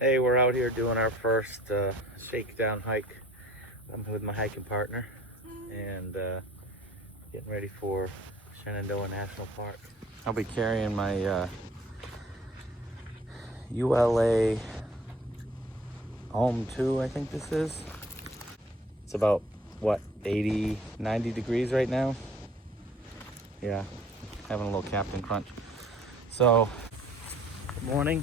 Hey, we're out here doing our first shakedown hike. I'm with my hiking partner and getting ready for Shenandoah National Park. I'll be carrying my ULA Home 2, I think this is. It's about, what, 80, 90 degrees right now? Yeah, having a little captain crunch. So, good morning.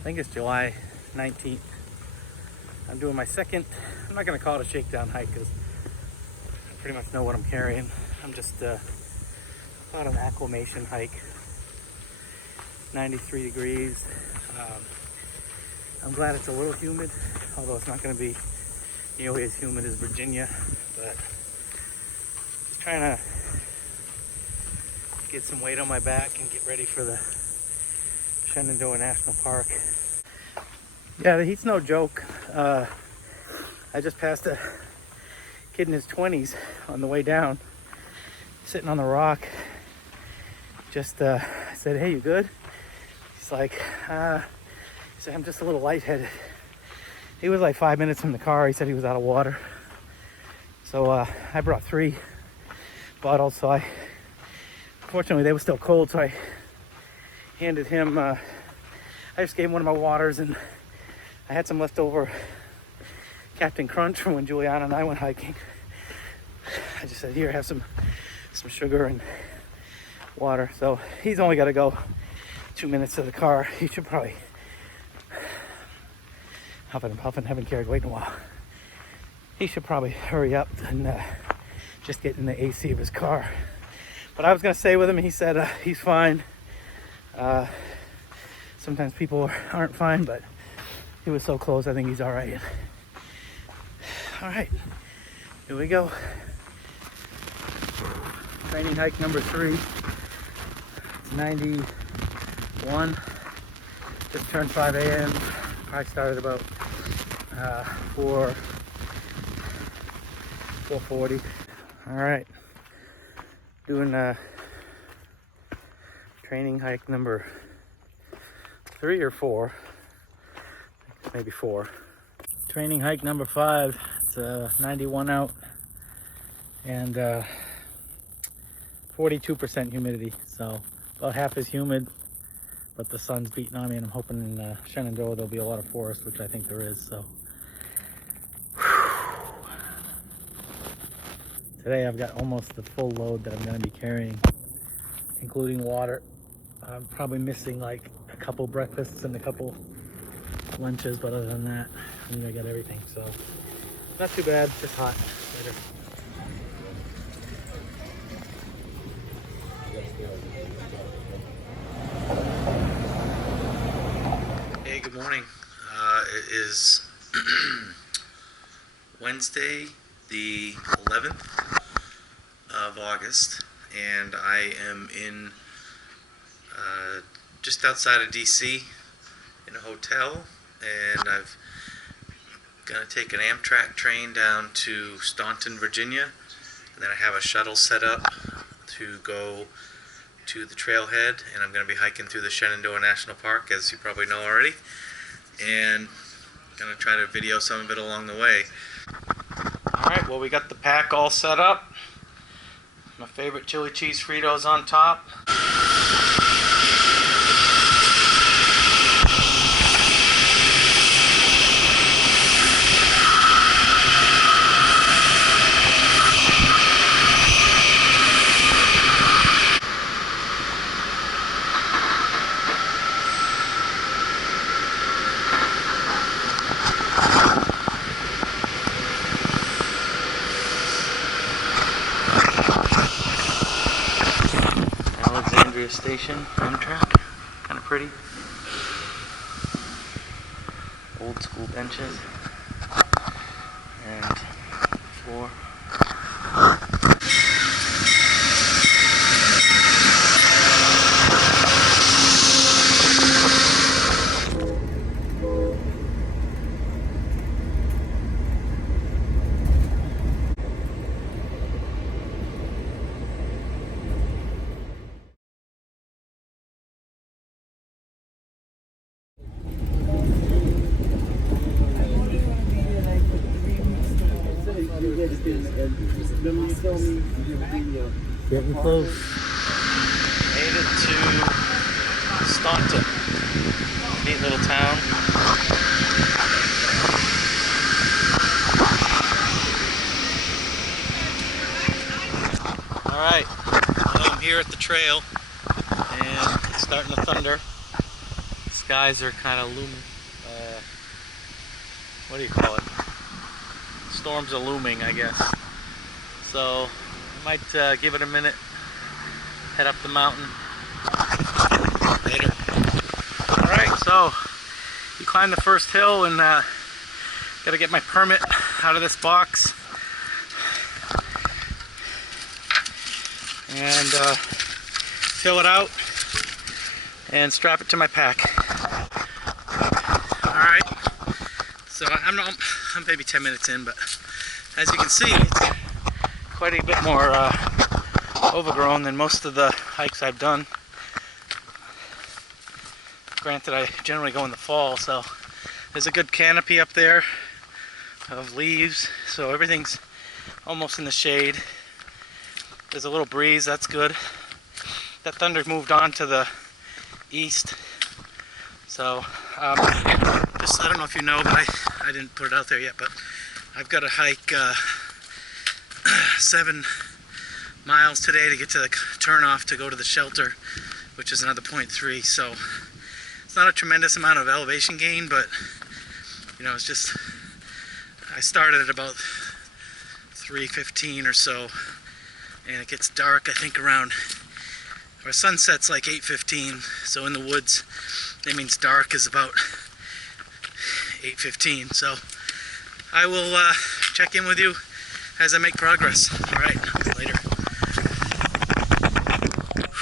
I think it's July 19th. I'm doing my second, I'm not gonna call it a shakedown hike because I pretty much know what I'm carrying. I'm just about an acclimation hike. 93 degrees. I'm glad it's a little humid, although it's not gonna be nearly as humid as Virginia, but just trying to get some weight on my back and get ready for the Shenandoah National Park. Yeah, the heat's no joke. I just passed a kid in his 20s on the way down, sitting on the rock. Just I said, "Hey, you good?" He's like, he said, "I'm just a little lightheaded." He was like 5 minutes from the car. He said he was out of water. So I brought 3 bottles. So fortunately they were still cold. So I handed him, I just gave him one of my waters, and I had some leftover Captain Crunch from when Juliana and I went hiking. I just said, "Here, have some sugar and water." So he's only got to go 2 minutes to the car. He should probably, huffing and puffing, haven't carried weight in a while. He should probably hurry up and just get in the AC of his car. But I was gonna stay with him, and he said he's fine. Sometimes people aren't fine, but he was so close, I think he's all right. All right, here we go. Training hike number 3. It's 91. Just turned 5 a.m. Probably started about 4:40. All right, doing training hike number 3 or 4, maybe 4. Training hike number 5. It's 91 out and 42% humidity, so about half as humid, but the sun's beating on me, and I'm hoping in Shenandoah there'll be a lot of forest, which I think there is. So today I've got almost the full load that I'm going to be carrying, including water. I'm probably missing like a couple breakfasts and a couple lunches, but other than that, I think I got everything. So not too bad, just hot. Later. Hey, good morning. It is Wednesday, the 11th of August, and I am in just outside of DC in a hotel, and I've gonna take an Amtrak train down to Staunton, Virginia, and then I have a shuttle set up to go to the trailhead, and I'm going to be hiking through the Shenandoah National Park, as you probably know already, and I'm going to try to video some of it along the way. Alright, well, we got the pack all set up. My favorite chili cheese Fritos on top. Station, Amtrak, kind of pretty. Old school benches and floor. Getting close. Made it to Staunton. Neat little town. Alright, well, I'm here at the trail and it's starting to thunder. Skies are kind of looming. What do you call it? Storms are looming, I guess. So I might give it a minute, head up the mountain later. Alright, so you climb the first hill and gotta get my permit out of this box and fill it out and strap it to my pack. Alright, so I'm maybe 10 minutes in, but as you can see, it's quite a bit more overgrown than most of the hikes I've done. Granted, I generally go in the fall, so there's a good canopy up there of leaves, so everything's almost in the shade. There's a little breeze, that's good. That thunder moved on to the east, so just, I don't know if you know, but I didn't put it out there yet, but I've got to hike 7 miles today to get to the turnoff to go to the shelter, which is another 0.3, so it's not a tremendous amount of elevation gain, but you know, it's just, I started at about 3:15 or so, and it gets dark, I think around, or sunset's like 8:15, so in the woods, that means dark is about 8:15, so I will check in with you as I make progress. Alright, later.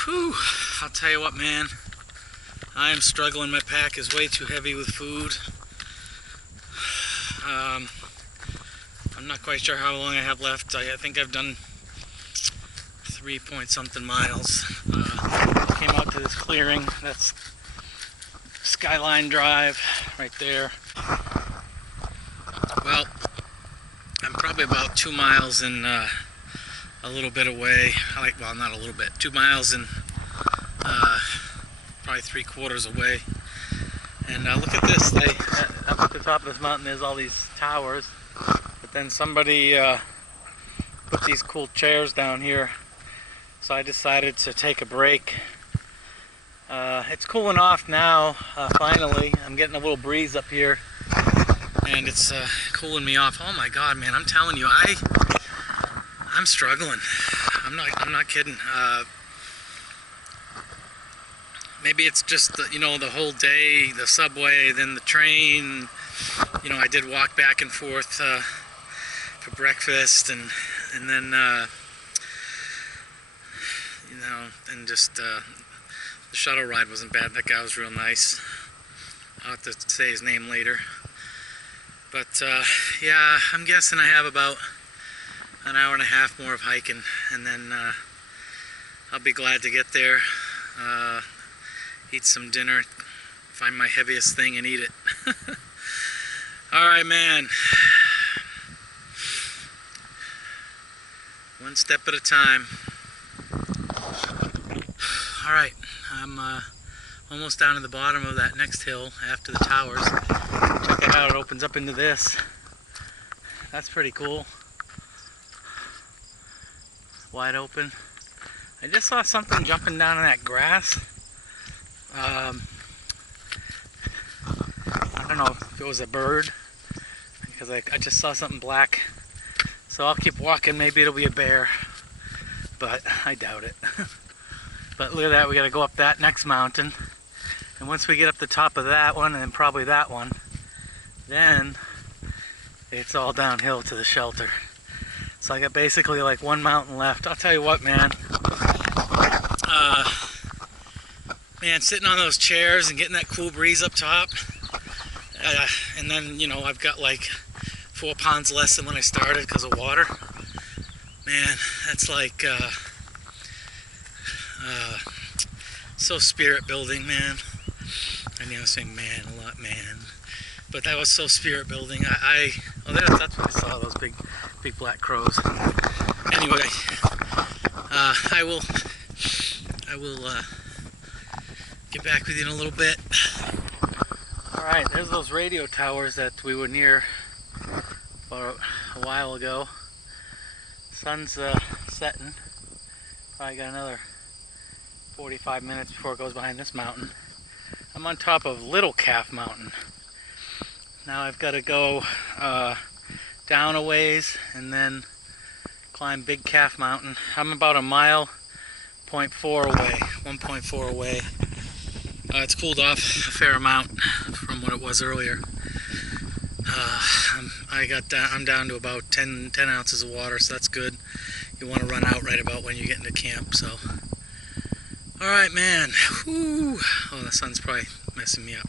Whew, I'll tell you what, man, I am struggling. My pack is way too heavy with food. I'm not quite sure how long I have left. I think I've done 3-point-something miles. Came out to this clearing. That's Skyline Drive right there. Well, I'm probably about 2 miles and a little bit away. Well, not a little bit. 2 miles and probably 3/4 away. And look at this. Up at the top of this mountain, there's all these towers. But then somebody put these cool chairs down here. So I decided to take a break. It's cooling off now, finally. I'm getting a little breeze up here, and it's cooling me off. Oh my God, man! I'm telling you, I'm struggling. I'm not kidding. Maybe it's just the, the whole day, the subway, then the train. I did walk back and forth for breakfast, and then and just the shuttle ride wasn't bad. That guy was real nice. I'll have to say his name later. But yeah, I'm guessing I have about an hour and a half more of hiking, and then I'll be glad to get there, eat some dinner, find my heaviest thing and eat it. Alright, man. One step at a time. Alright, I'm almost down to the bottom of that next hill after the towers. Check it out, it opens up into this. That's pretty cool. Wide open. I just saw something jumping down in that grass. I don't know if it was a bird, because I just saw something black. So I'll keep walking, maybe it'll be a bear, but I doubt it. But look at that, we gotta go up that next mountain. And once we get up the top of that one, and then probably that one, then it's all downhill to the shelter. So I got basically like one mountain left. I'll tell you what, man. Man, sitting on those chairs and getting that cool breeze up top. And then, I've got like 4 pounds less than when I started because of water. Man, that's like so spirit building, man. I know I'm saying man a lot, man. But that was so spirit building. That's what I saw, those big big black crows. Anyway, I will get back with you in a little bit. All right, there's those radio towers that we were near for a while ago. Sun's setting. Probably got another 45 minutes before it goes behind this mountain. I'm on top of Little Calf Mountain. Now I've got to go down a ways and then climb Big Calf Mountain. I'm about 1.4 away, 1.4 away. It's cooled off a fair amount from what it was earlier. I'm down to about 10 ounces of water, so that's good. You want to run out right about when you get into camp. So, all right, man. Whew. Oh, the sun's probably messing me up.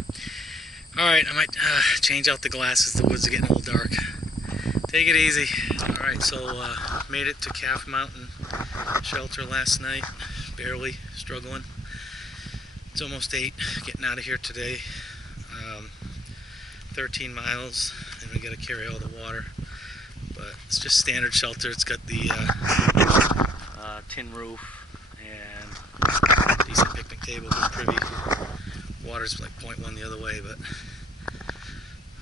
All right, I might change out the glasses. The woods are getting a little dark. Take it easy. All right, so made it to Calf Mountain shelter last night. Barely, struggling. It's almost 8. Getting out of here today. 13 miles, and we got to carry all the water. But it's just standard shelter. It's got the tin roof and decent picnic table, good privy. Water's like 0.1 the other way, but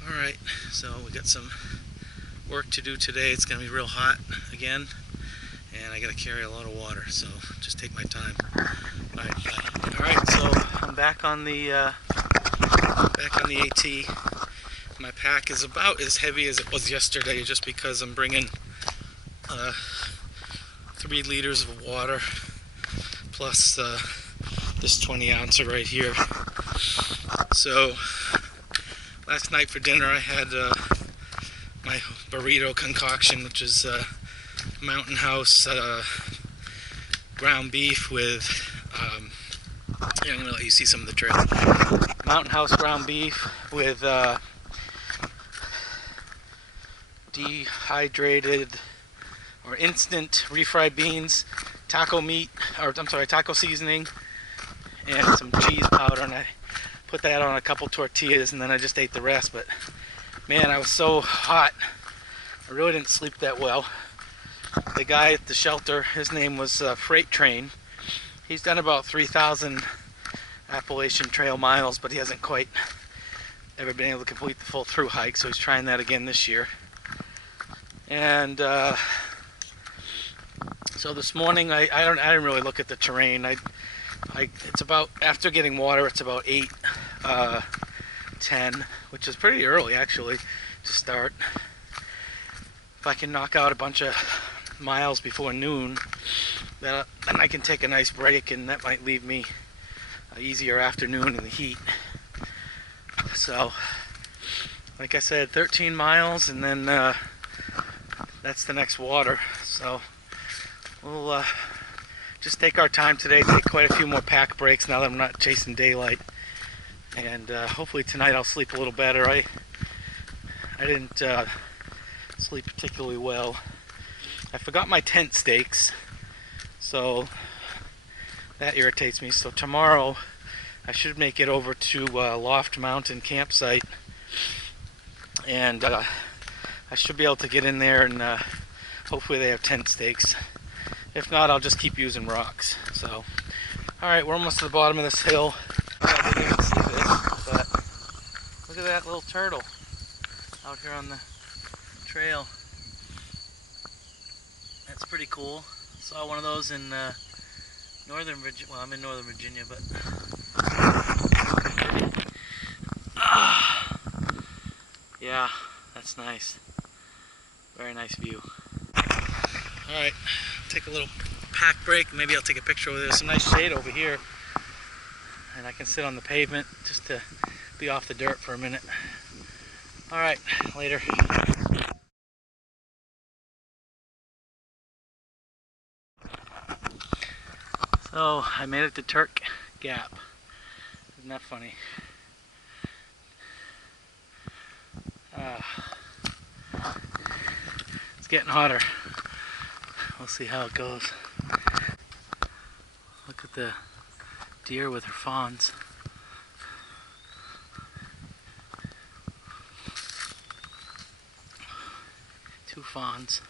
all right. So we got some work to do today. It's gonna be real hot again, and I got to carry a lot of water. So just take my time. All right. So I'm back on the AT. My pack is about as heavy as it was yesterday, just because I'm bringing 3 liters of water plus this 20 ouncer right here. So last night for dinner I had my burrito concoction, which is Mountain House ground beef with I'm gonna let you see some of the trail. Mountain House ground beef with dehydrated or instant refried beans, taco seasoning, and some cheese powder, and I put that on a couple tortillas, and then I just ate the rest. But man, I was so hot, I really didn't sleep that well. The guy at the shelter, his name was Freight Train. He's done about 3,000 Appalachian Trail miles, but he hasn't quite ever been able to complete the full through hike, so he's trying that again this year. And so this morning I didn't really look at the terrain. It's about, after getting water, it's about 8:10, which is pretty early actually to start. If I can knock out a bunch of miles before noon, then I can take a nice break, and that might leave me an easier afternoon in the heat. So, like I said, 13 miles, and then that's the next water. So we'll just take our time today, take quite a few more pack breaks now that I'm not chasing daylight, and hopefully tonight I'll sleep a little better. I didn't sleep particularly well. I forgot my tent stakes, so that irritates me. So tomorrow I should make it over to Loft Mountain campsite, and I should be able to get in there, and hopefully they have tent stakes. If not, I'll just keep using rocks. So, alright, we're almost to the bottom of this hill. I didn't even see this, but look at that little turtle out here on the trail. That's pretty cool. Saw one of those in Northern Virginia. Well, I'm in Northern Virginia, but yeah, that's nice. Very nice view. Alright, take a little pack break. Maybe I'll take a picture. There's some nice shade over here, and I can sit on the pavement just to be off the dirt for a minute. Alright, later. So, I made it to Turk Gap. Isn't that funny? It's getting hotter. We'll see how it goes. Look at the deer with her fawns. Two fawns.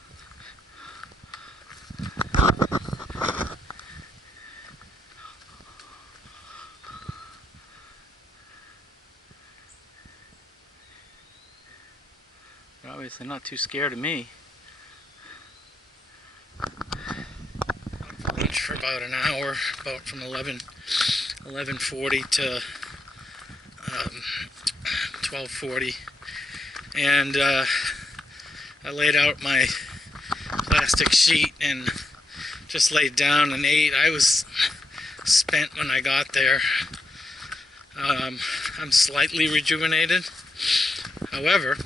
obviously not too scared of me. Lunch for about an hour, about from 11:40 to 12:40, and I laid out my plastic sheet and just laid down and ate. I was spent when I got there. I'm slightly rejuvenated. However,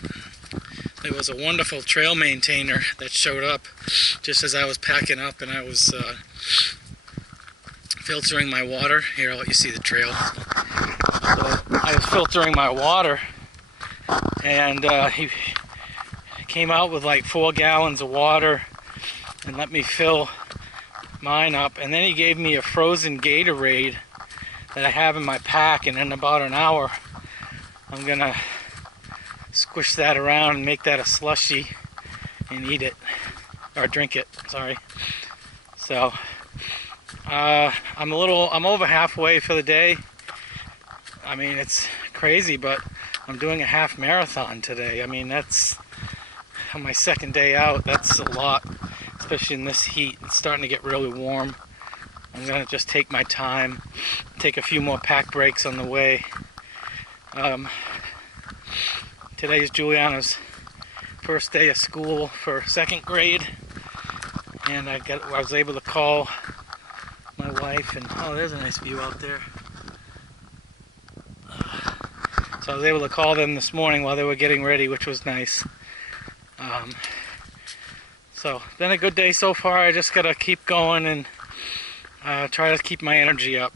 there was a wonderful trail maintainer that showed up just as I was packing up, and I was filtering my water. Here, I'll let you see the trail. So I was filtering my water, and he came out with like 4 gallons of water and let me fill mine up, and then he gave me a frozen Gatorade that I have in my pack, and in about an hour I'm gonna squish that around and make that a slushie and eat it, or drink it, sorry. So I'm over halfway for the day. I mean, it's crazy, but I'm doing a half marathon today. I mean, that's on my second day out. That's a lot, especially in this heat. It's starting to get really warm. I'm gonna just take my time, take a few more pack breaks on the way. Today is Juliana's first day of school for 2nd grade, and I was able to call my wife, and oh, there's a nice view out there. So I was able to call them this morning while they were getting ready, which was nice. So been a good day so far. I just gotta keep going and try to keep my energy up.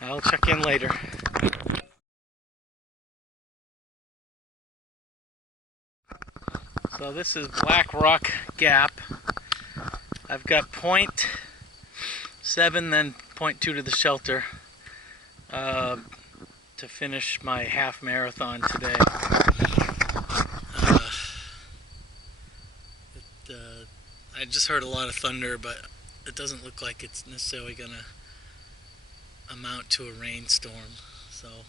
I'll check in later. So this is Black Rock Gap. I've got 0.7, then 0.2 to the shelter to finish my half marathon today. I just heard a lot of thunder, but it doesn't look like it's necessarily gonna amount to a rainstorm. So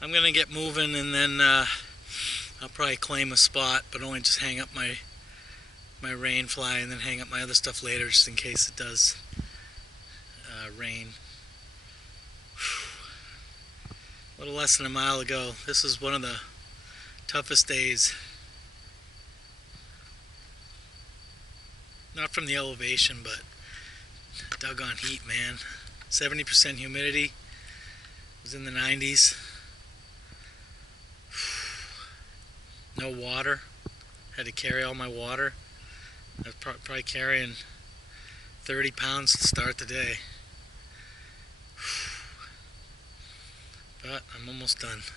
I'm gonna get moving, and then I'll probably claim a spot, but only just hang up my rain fly and then hang up my other stuff later, just in case it does rain. A little less than a mile ago, this was one of the toughest days. Not from the elevation, but doggone heat, man. 70% humidity. It was in the 90s. No water. Had to carry all my water. I was probably carrying 30 pounds to start the day. But I'm almost done. If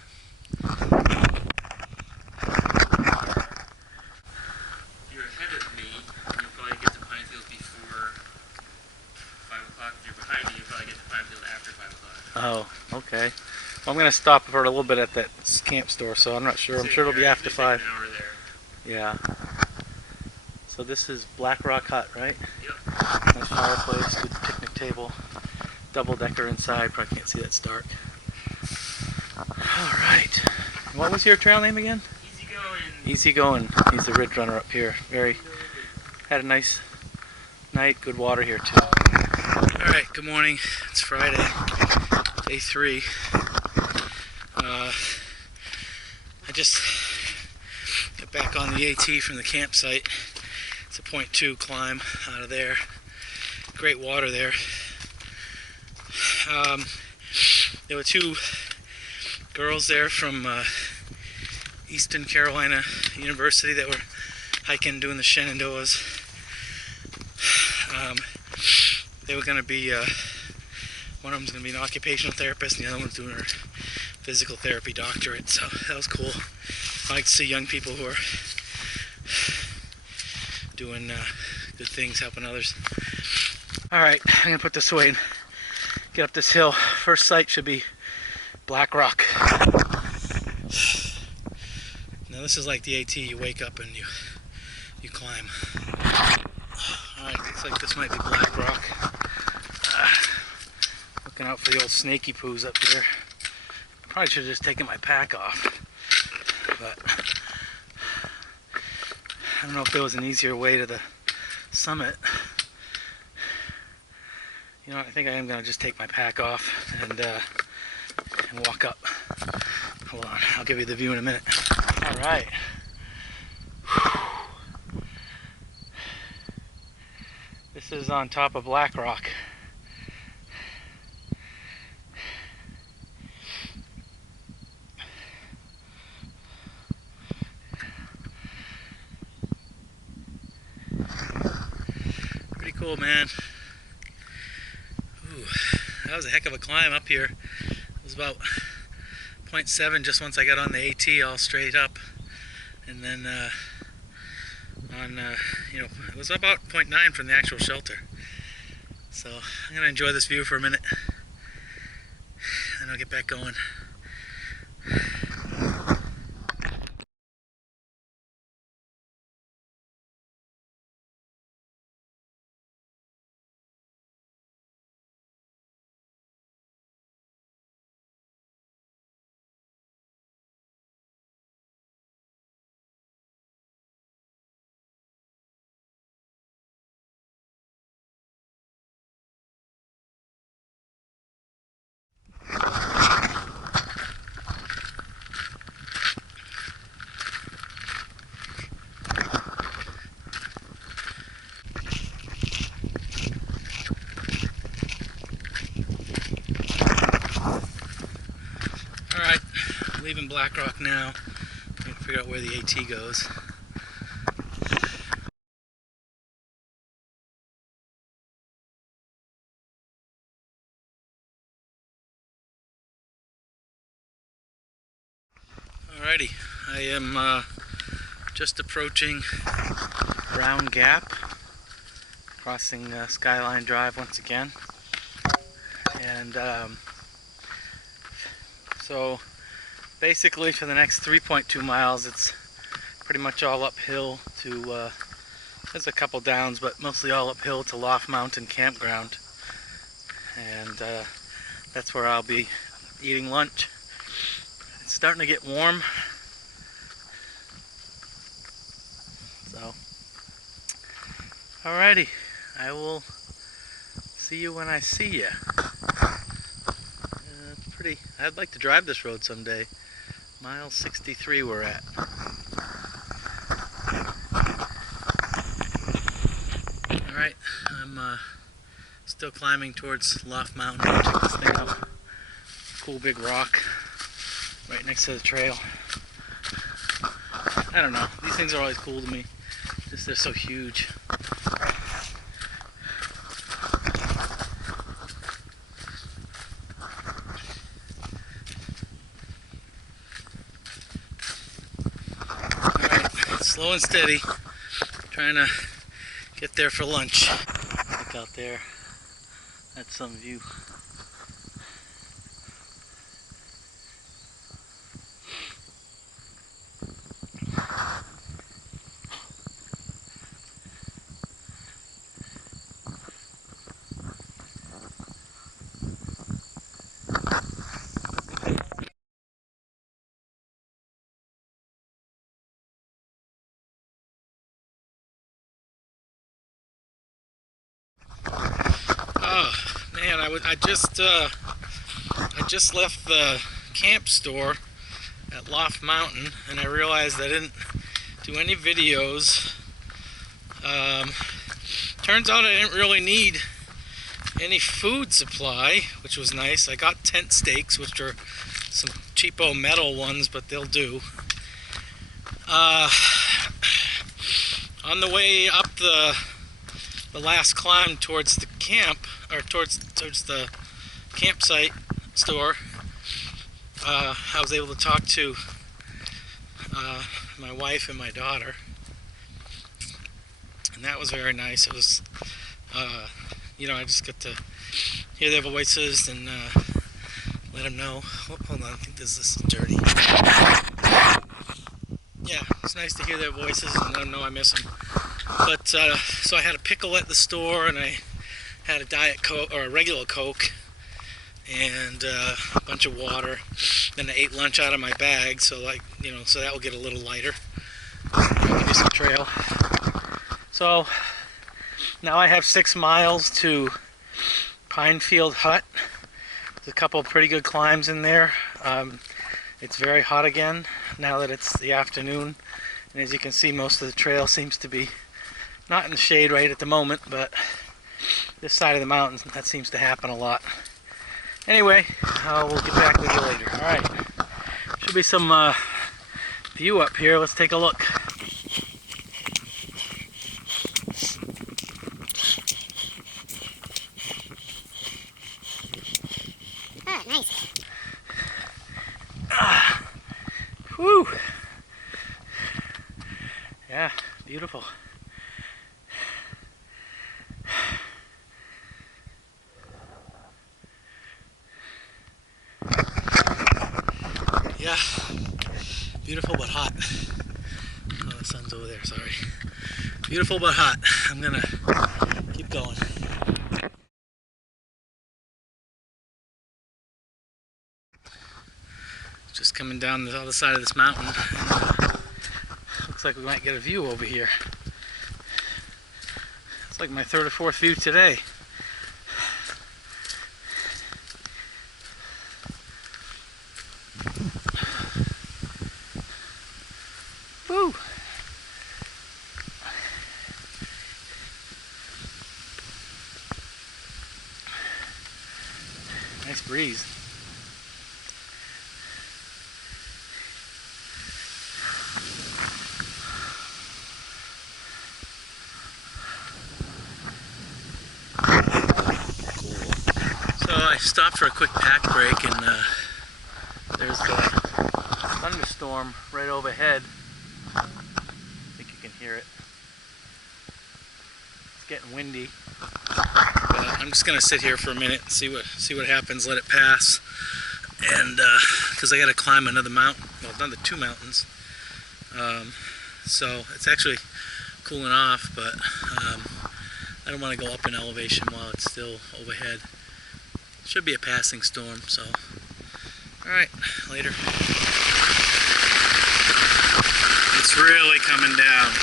you're ahead of me, you'll probably get to Pinefield before 5 o'clock. If you're behind me, you'll probably get to Pinefield after 5 o'clock. Oh, okay. Well, I'm going to stop for a little bit at that camp store, so I'm not sure. I'm sure it'll be after 5. An hour there. Yeah. So this is Black Rock Hut, right? Yep. Nice fireplace, good picnic table, double-decker inside. Probably can't see, that's dark. All right. What was your trail name again? Easygoing. Easygoing. He's the ridge runner up here. Had a nice night. Good water here too. All right. Good morning. It's Friday, day 3. I just got back on the AT from the campsite. It's a 0.2 climb out of there. Great water there. There were 2 girls there from Eastern Carolina University that were hiking, doing the Shenandoahs. They were going to be, one of them's going to be an occupational therapist, and the other one's doing her physical therapy doctorate, so that was cool. I like to see young people who are doing good things, helping others. Alright, I'm going to put this away and get up this hill. First sight should be Black Rock. Now this is like the AT, you wake up and you climb. Alright, looks like this might be Black Rock. Looking out for the old snaky poos up here. Probably should have just taken my pack off. But I don't know if there was an easier way to the summit. You know, I think I am gonna just take my pack off and walk up. Hold on, I'll give you the view in a minute. All right. This is on top of Black Rock. Pretty cool, man. Ooh, that was a heck of a climb up here. It was about 0.7 just once I got on the AT all straight up, and then you know, it was about 0.9 from the actual shelter. So I'm gonna enjoy this view for a minute, and I'll get back going. Alright, leaving Black Rock now. I'm gonna figure out where the AT goes. Alrighty, I am just approaching Brown Gap, crossing Skyline Drive once again. And so basically for the next 3.2 miles it's pretty much all uphill to, there's a couple downs, but mostly all uphill to Loft Mountain Campground. And that's where I'll be eating lunch. It's starting to get warm, so alrighty, I will see you when I see you. It's pretty, I'd like to drive this road someday. Mile 63 we're at. Alright, I'm still climbing towards Loft Mountain. Check this thing out. Cool big rock right next to the trail. I don't know, these things are always cool to me. Just they're so huge. Alright, slow and steady. Trying to get there for lunch. Look out there. That's some view. Oh man, I just left the camp store at Loft Mountain, and I realized I didn't do any videos. Turns out I didn't really need any food supply, which was nice. I got tent stakes, which are some cheapo metal ones, but they'll do. On the way up the last climb towards the camp, or towards the campsite store, I was able to talk to my wife and my daughter, and that was very nice. It was, you know, I just got to hear their voices and let them know. Oh, hold on, I think this is dirty. Yeah, it's nice to hear their voices and let them know I miss them. But so I had a pickle at the store, and I had a Diet Coke, or a regular Coke, and a bunch of water. Then I ate lunch out of my bag, so, like, you know, so that will get a little lighter. I'll give you some trail. So now I have 6 miles to Pinefield Hut. There's a couple of pretty good climbs in there. It's very hot again now that it's the afternoon, and as you can see, most of the trail seems to be not in the shade right at the moment, but this side of the mountains, that seems to happen a lot. Anyway, we'll get back with you later. Alright, should be some view up here. Let's take a look. Oh, nice. Whew. Yeah, beautiful. Yeah, beautiful but hot. Oh, the sun's over there, sorry. Beautiful but hot. I'm gonna keep going. Just coming down the other side of this mountain. Looks like we might get a view over here. It's like my 3rd or 4th view today. Woo! Nice breeze. So I stopped for a quick pack break, and there's the thunderstorm right overhead. I think you can hear it. It's getting windy. But I'm just gonna sit here for a minute and see what happens. Let it pass, and because I got to climb another mountain, well, another 2 mountains. So it's actually cooling off, but I don't want to go up in elevation while it's still overhead. Should be a passing storm, so alright, later. It's really coming down.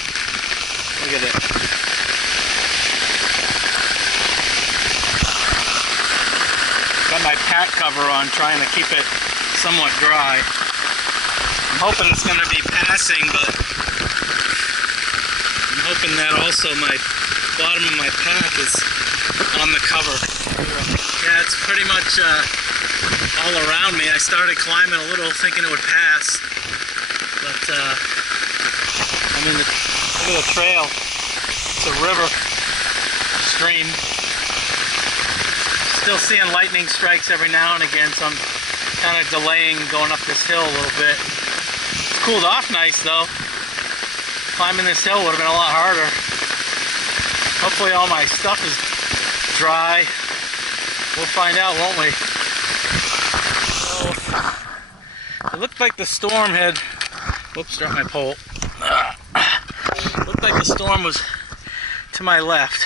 Look at it. Got my pack cover on, trying to keep it somewhat dry. I'm hoping it's going to be passing, but I'm hoping that also my bottom of my pack is on the cover. Yeah, it's pretty much all around me. I started climbing a little thinking it would pass, but I mean, look at the trail. It's a river stream. Still seeing lightning strikes every now and again, so I'm kind of delaying going up this hill a little bit. It's cooled off nice though. Climbing this hill would have been a lot harder. Hopefully all my stuff is dry. We'll find out, won't we? So, it looked like the storm had... Whoops, dropped my pole. Looked like the storm was to my left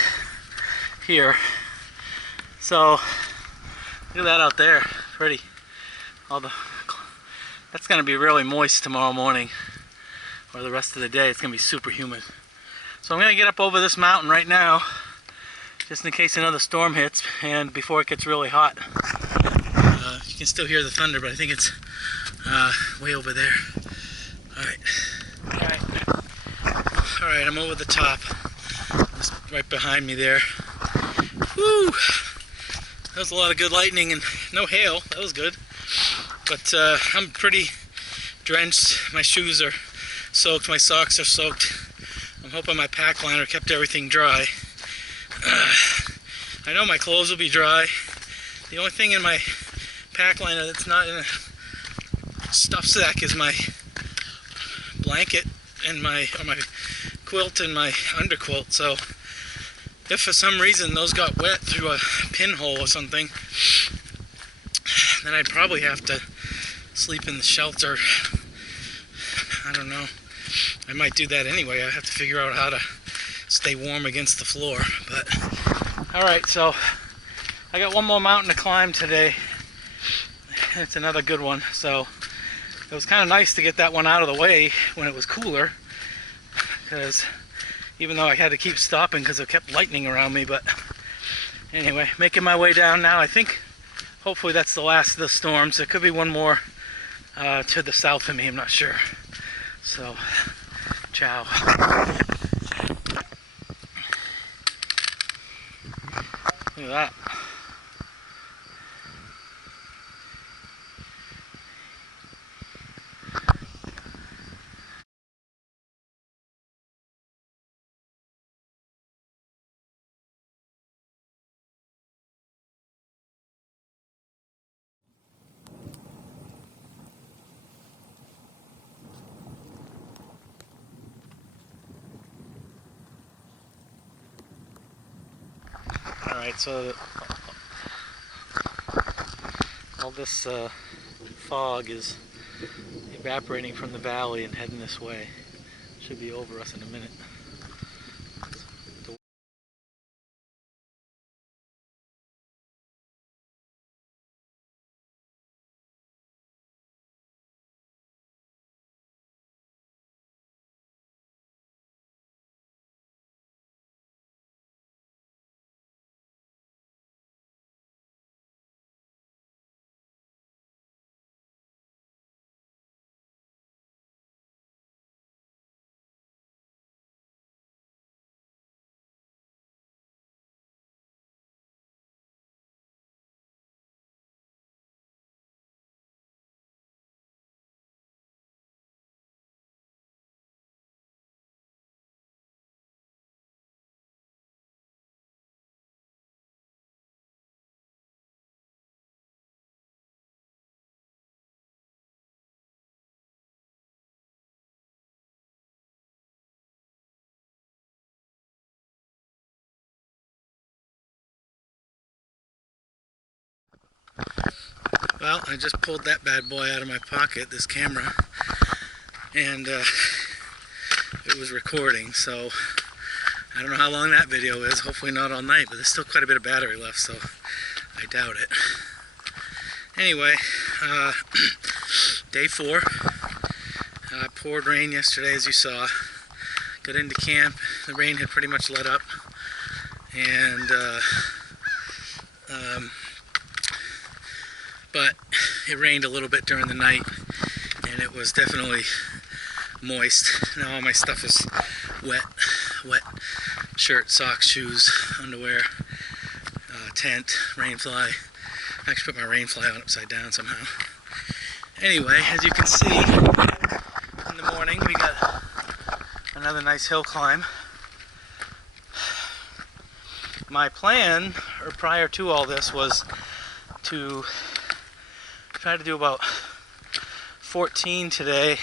here. So, look at that out there. Pretty. That's going to be really moist tomorrow morning. Or the rest of the day. It's going to be super humid. So I'm going to get up over this mountain right now, just in case another storm hits, and before it gets really hot. You can still hear the thunder, but I think it's way over there. Alright, I'm over the top. Just right behind me there. Woo! That was a lot of good lightning and no hail. That was good. But I'm pretty drenched. My shoes are soaked. My socks are soaked. I'm hoping my pack liner kept everything dry. I know my clothes will be dry. The only thing in my pack liner that's not in a stuff sack is my blanket and my quilt and my underquilt. So if for some reason those got wet through a pinhole or something, then I'd probably have to sleep in the shelter. I don't know. I might do that anyway. I have to figure out how to stay warm against the floor. But alright, so I got one more mountain to climb today. It's another good one. So it was kind of nice to get that one out of the way when it was cooler. because even though I had to keep stopping because it kept lightning around me. But anyway, making my way down now. I think hopefully that's the last of the storms. There could be one more to the south of me, I'm not sure. So, ciao. Look at that. Alright, so all this fog is evaporating from the valley and heading this way. Should be over us in a minute. Well, I just pulled that bad boy out of my pocket, this camera, and it was recording, so I don't know how long that video is, hopefully not all night, but there's still quite a bit of battery left, so I doubt it. Anyway, day 4, poured rain yesterday as you saw, got into camp, the rain had pretty much let up, and but it rained a little bit during the night, and it was definitely moist. Now all my stuff is wet. Shirt, socks, shoes, underwear, tent, rain fly. I actually put my rain fly on upside down somehow. Anyway, as you can see, in the morning we got another nice hill climb. My plan, or prior to all this, was to try to do about 14 today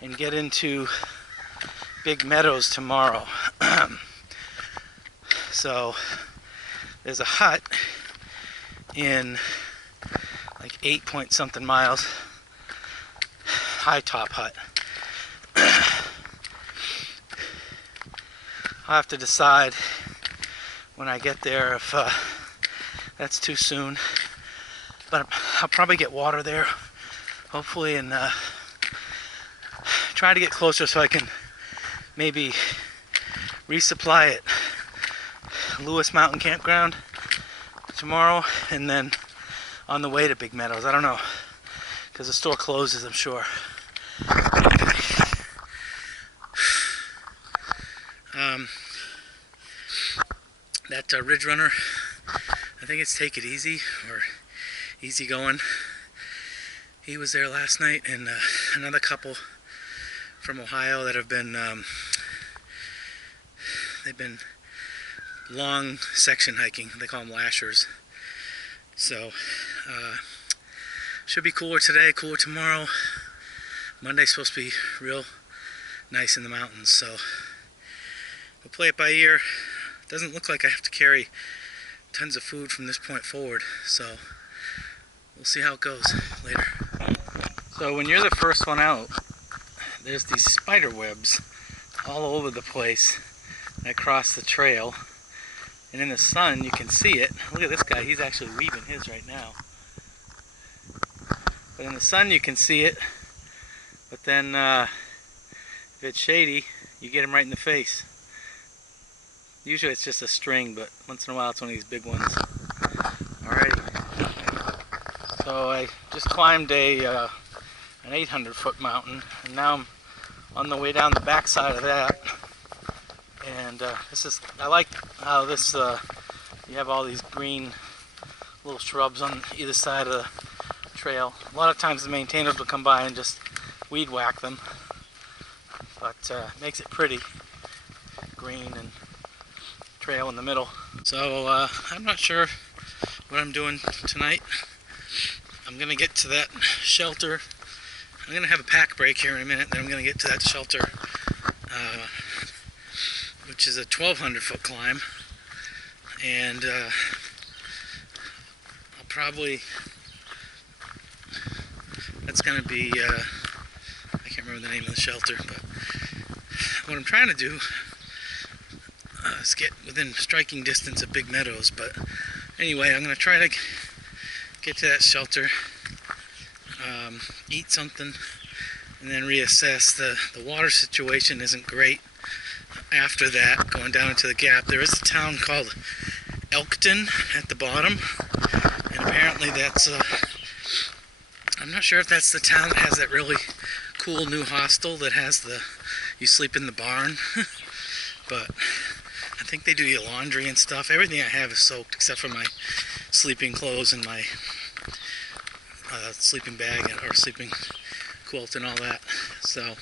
and get into Big Meadows tomorrow. So there's a hut in like 8 point something miles, high top hut. I'll have to decide when I get there if that's too soon, but I'll probably get water there hopefully, and try to get closer so I can maybe resupply at Lewis Mountain Campground tomorrow, and then on the way to Big Meadows. I don't know, because the store closes, I'm sure. That Ridge Runner, I think it's Take It Easy or Easy Going. He was there last night, and another couple from Ohio that have been they've been long section hiking. They call them lashers. So should be cooler today, cooler tomorrow. Monday's supposed to be real nice in the mountains, so we'll play it by ear. Doesn't look like I have to carry tons of food from this point forward, so we'll see how it goes later. So when you're the first one out, there's these spider webs all over the place that cross the trail, and in the sun you can see it. Look at this guy, he's actually weaving his right now. But in the sun you can see it, but then if it's shady you get him right in the face. Usually it's just a string, but once in a while it's one of these big ones. Alrighty. So I just climbed an 800-foot mountain, and now I'm on the way down the backside of that. And I like how this, you have all these green little shrubs on either side of the trail. A lot of times the maintainers will come by and just weed whack them, but makes it pretty green and trail in the middle. So I'm not sure what I'm doing tonight. I'm gonna get to that shelter. I'm gonna have a pack break here in a minute, then I'm gonna get to that shelter, which is a 1,200-foot climb, and I'll probably, that's gonna be I can't remember the name of the shelter, but what I'm trying to do is get within striking distance of big meadows. But anyway, I'm going to try to get to that shelter, eat something, and then reassess. The water situation isn't great after that, going down into the gap. There is a town called Elkton at the bottom, and apparently that's I'm not sure if that's the town that has that really cool new hostel that has you sleep in the barn. But I think they do your laundry and stuff. Everything I have is soaked except for my sleeping clothes and my sleeping bag or sleeping quilt and all that. So,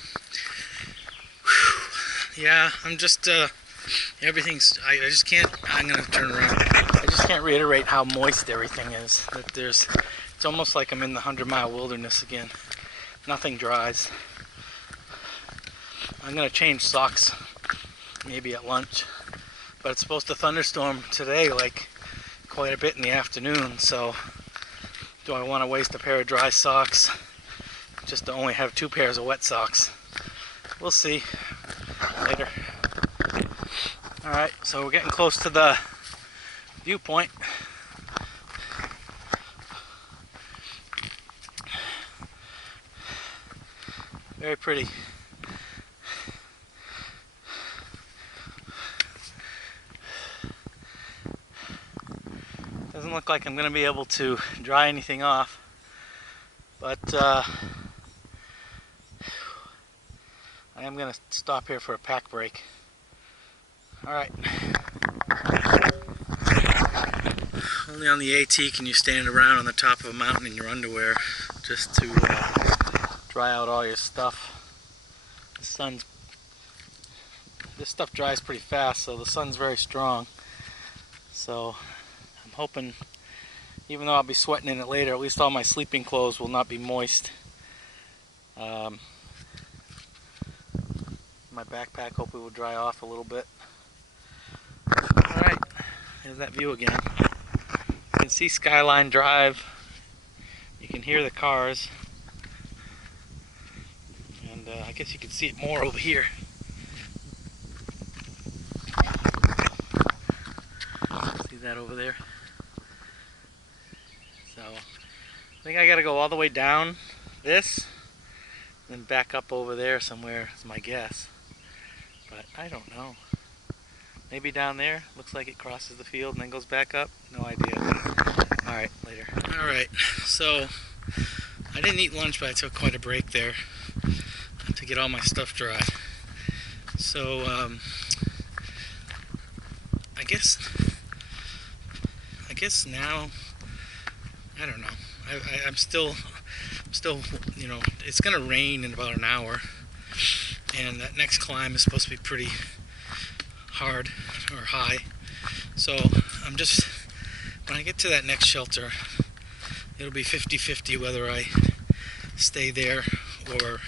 yeah, I'm just everything's. I just can't. I'm gonna turn around. I just can't reiterate how moist everything is. That it's almost like I'm in the 100-mile wilderness again. Nothing dries. I'm gonna change socks maybe at lunch, but it's supposed to thunderstorm today, like quite a bit in the afternoon. So do I want to waste a pair of dry socks just to only have 2 pairs of wet socks? We'll see later. Alright, so we're getting close to the viewpoint. Very pretty. Doesn't look like I'm going to be able to dry anything off, but I am going to stop here for a pack break. Alright. Only on the AT can you stand around on the top of a mountain in your underwear just to dry out all your stuff. This stuff dries pretty fast, so the sun's very strong. So I'm hoping, even though I'll be sweating in it later, at least all my sleeping clothes will not be moist. My backpack hopefully will dry off a little bit. Alright, there's that view again. You can see Skyline Drive. You can hear the cars. And I guess you can see it more over here. See that over there? So I think I gotta go all the way down this, then back up over there somewhere is my guess. But I don't know. Maybe down there, looks like it crosses the field and then goes back up. No idea. Alright, later. Alright, so I didn't eat lunch, but I took quite a break there to get all my stuff dry. So I guess now, I don't know. I'm still, you know, it's gonna rain in about an hour, and that next climb is supposed to be pretty hard or high. So I'm just, when I get to that next shelter, it'll be 50-50 whether I stay there, or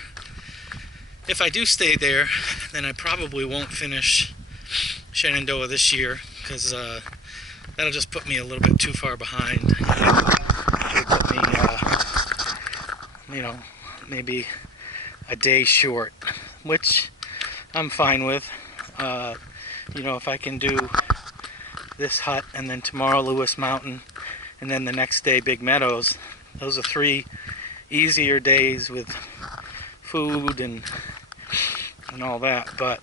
if I do stay there, then I probably won't finish Shenandoah this year, because that'll just put me a little bit too far behind. It'll put me, you know, maybe a day short, which I'm fine with. You know, if I can do this hut and then tomorrow Lewis Mountain and then the next day Big Meadows, those are 3 easier days with food and all that. But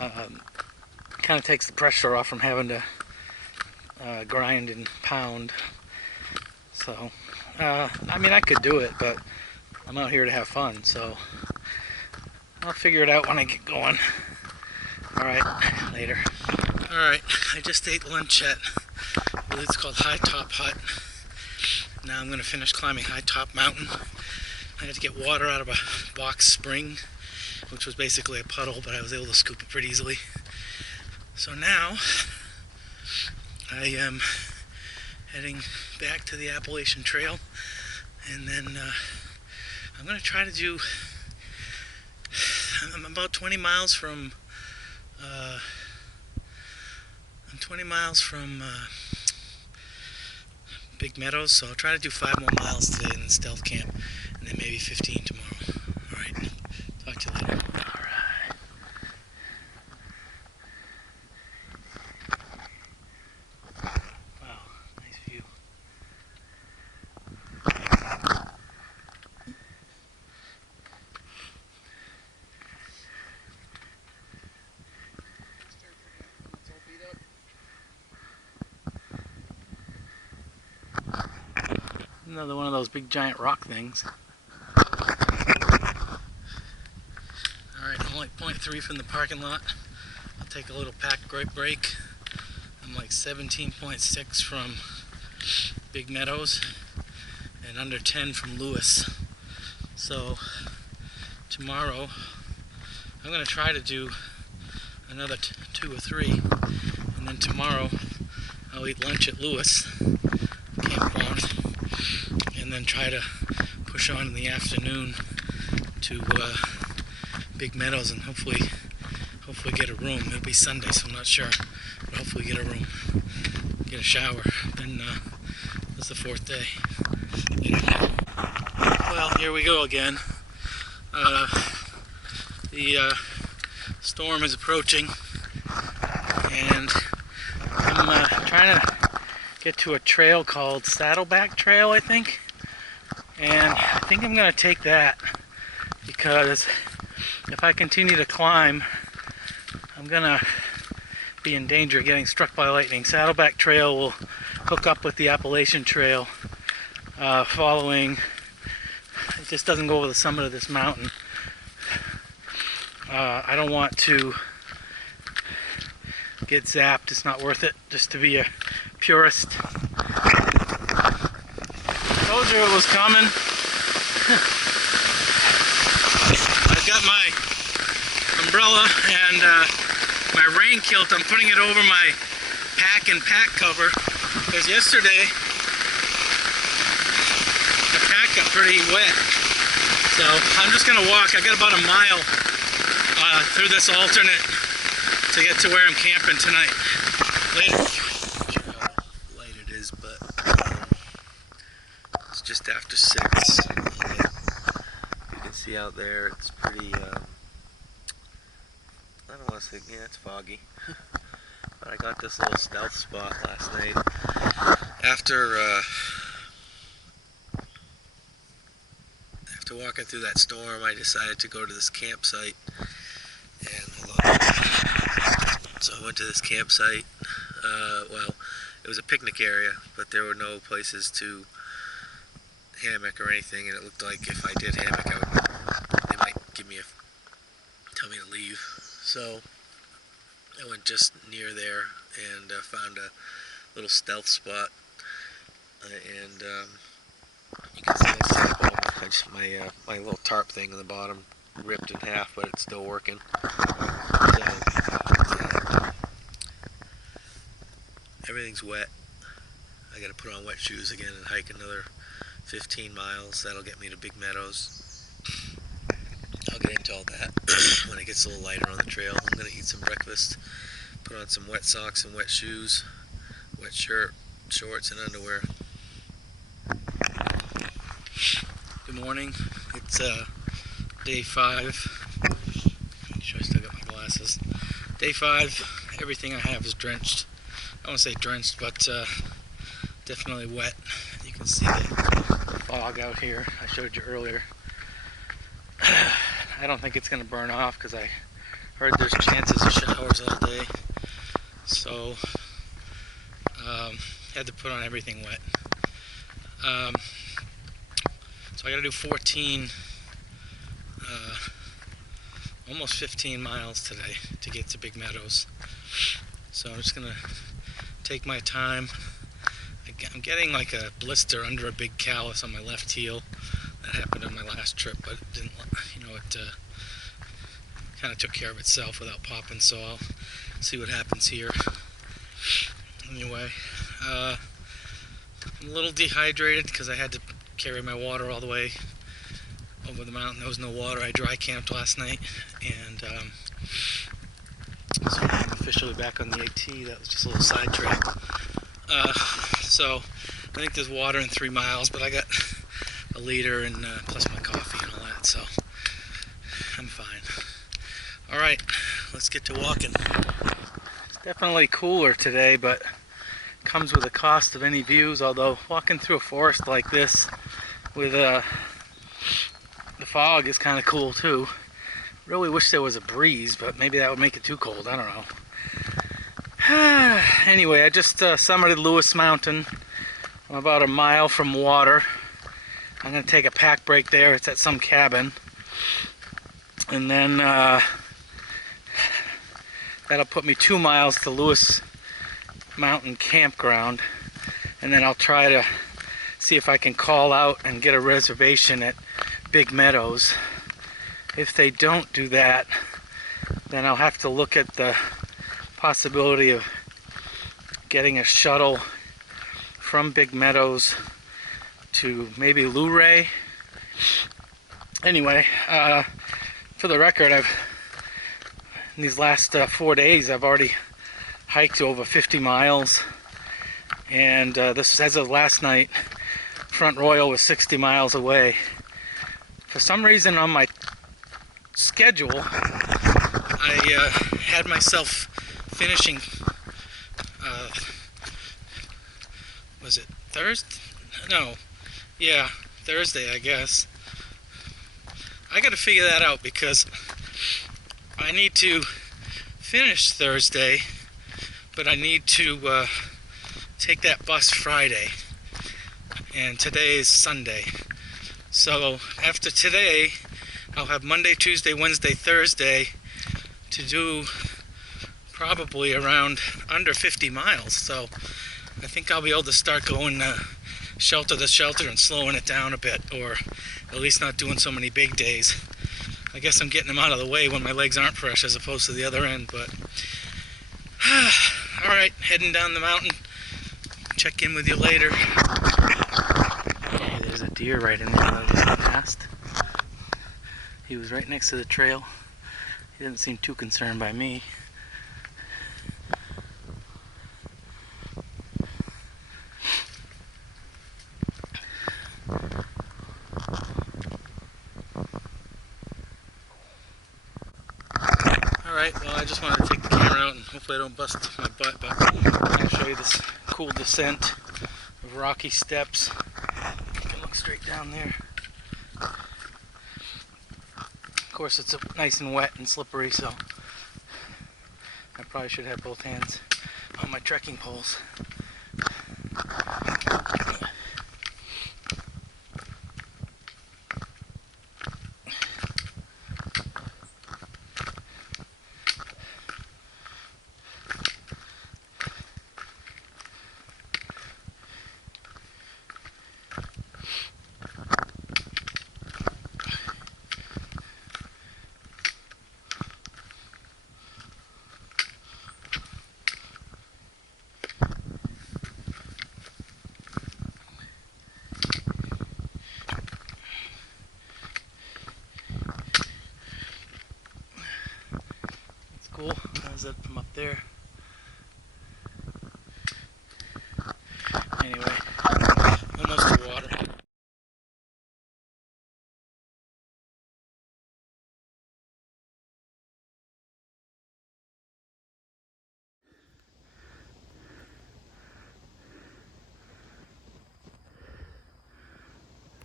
Kind of takes the pressure off from having to grind and pound. So, I mean, I could do it, but I'm out here to have fun, so I'll figure it out when I get going. Alright, later. Alright, I just ate lunch at, I believe it's called High Top Hut. Now I'm going to finish climbing High Top Mountain. I had to get water out of a box spring, which was basically a puddle, but I was able to scoop it pretty easily. So now, I am heading back to the Appalachian Trail, and then I'm going to try to do, I'm about 20 miles from, Big Meadows, so I'll try to do 5 more miles today in the stealth camp, and then maybe 15 tomorrow. Alright, talk to you later. Alright. Wow, nice view. Another one of those big giant rock things. Alright, I'm like 0.3 from the parking lot. I'll take a little pack break. I'm like 17.6 from Big Meadows and under 10 from Lewis. So tomorrow I'm going to try to do another 2 or 3, and then tomorrow I'll eat lunch at Lewis Campground, and then try to push on in the afternoon to Big Meadows, and hopefully get a room. It'll be Sunday, so I'm not sure, but hopefully get a room, get a shower. Then it's the 4th day. Well, here we go again. The storm is approaching, and I'm trying to get to a trail called Saddleback Trail, I think. And I think I'm going to take that, because if I continue to climb, I'm going to be in danger of getting struck by lightning. Saddleback Trail will hook up with the Appalachian Trail following. It just doesn't go over the summit of this mountain. I don't want to get zapped. It's not worth it just to be a purist. Told you it was coming. I've got my umbrella and my rain kilt. I'm putting it over my pack and pack cover, because yesterday the pack got pretty wet. So I'm just gonna walk. I got about a mile through this alternate to get to where I'm camping tonight. Later. How light it is, but it's just after 6. You can see out there it's pretty, I don't want to say, yeah, it's foggy. But I got this little stealth spot last night. After walking through that storm, I decided to go to this campsite. And so I went to this campsite. Well, it was a picnic area, but there were no places to hammock or anything, and it looked like if I did hammock, they might tell me to leave. So I went just near there and found a little stealth spot, and you can see my little tarp thing on the bottom ripped in half, but it's still working. So everything's wet. I gotta put on wet shoes again and hike another 15 miles. That'll get me to Big Meadows. I'll get into all that when it gets a little lighter on the trail. I'm gonna eat some breakfast, put on some wet socks and wet shoes, wet shirt, shorts and underwear. Good morning. It's day 5. Make sure I still got my glasses. Day 5. Everything I have is drenched. I won't say drenched, but definitely wet. You can see the fog out here I showed you earlier. I don't think it's going to burn off because I Heard there's chances of showers all day, so had to put on everything wet. So I gotta do 14, almost 15 miles today to get to Big Meadows. So I'm just gonna take my time. I'm getting like a blister under a big callus on my left heel. That happened on my last trip, but it didn't, it kind of took care of itself without popping, so I'll see what happens here. Anyway, I'm a little dehydrated because I had to carry my water all the way over the mountain. There was no water. I dry camped last night, and so now I'm officially back on the AT. That was just a little sidetrack. So I think there's water in 3 miles, but I got a liter and plus my coffee and all that, so I'm fine. All right, let's get to walking. It's definitely cooler today, but comes with a cost of any views, although walking through a forest like this with the fog is kind of cool too. Really wish there was a breeze, but maybe that would make it too cold. I don't know. Anyway, I just summited Lewis Mountain. I'm about a mile from water. I'm going to take a pack break there. It's at some cabin. And then that'll put me 2 miles to Lewis Mountain Campground. And then I'll try to see if I can call out and get a reservation at Big Meadows. If they don't do that, then I'll have to look at the possibility of getting a shuttle from Big Meadows to maybe Luray. Anyway, for the record, in these last 4 days, I've already hiked over 50 miles, and this, as of last night, Front Royal was 60 miles away. For some reason on my schedule, I had myself finishing, was it Thursday? No, yeah, Thursday, I guess. I gotta figure that out because I need to finish Thursday, but I need to take that bus Friday, and today is Sunday. So after today, I'll have Monday, Tuesday, Wednesday, Thursday to do probably around under 50 miles. So I think I'll be able to start going shelter to shelter and slowing it down a bit, or at least not doing so many big days. I guess I'm getting them out of the way when my legs aren't fresh as opposed to the other end, but all right, heading down the mountain. Check in with you later. Hey, there's a deer right in there that I just passed. He was right next to the trail. He didn't seem too concerned by me. Alright, well, I just wanted to take the camera out and hopefully I don't bust my butt, but I'm going to show you this cool descent of rocky steps. You can look straight down there. Of course, it's nice and wet and slippery, so I probably should have both hands on my trekking poles. Cool. How's that from up there? Anyway, almost to water.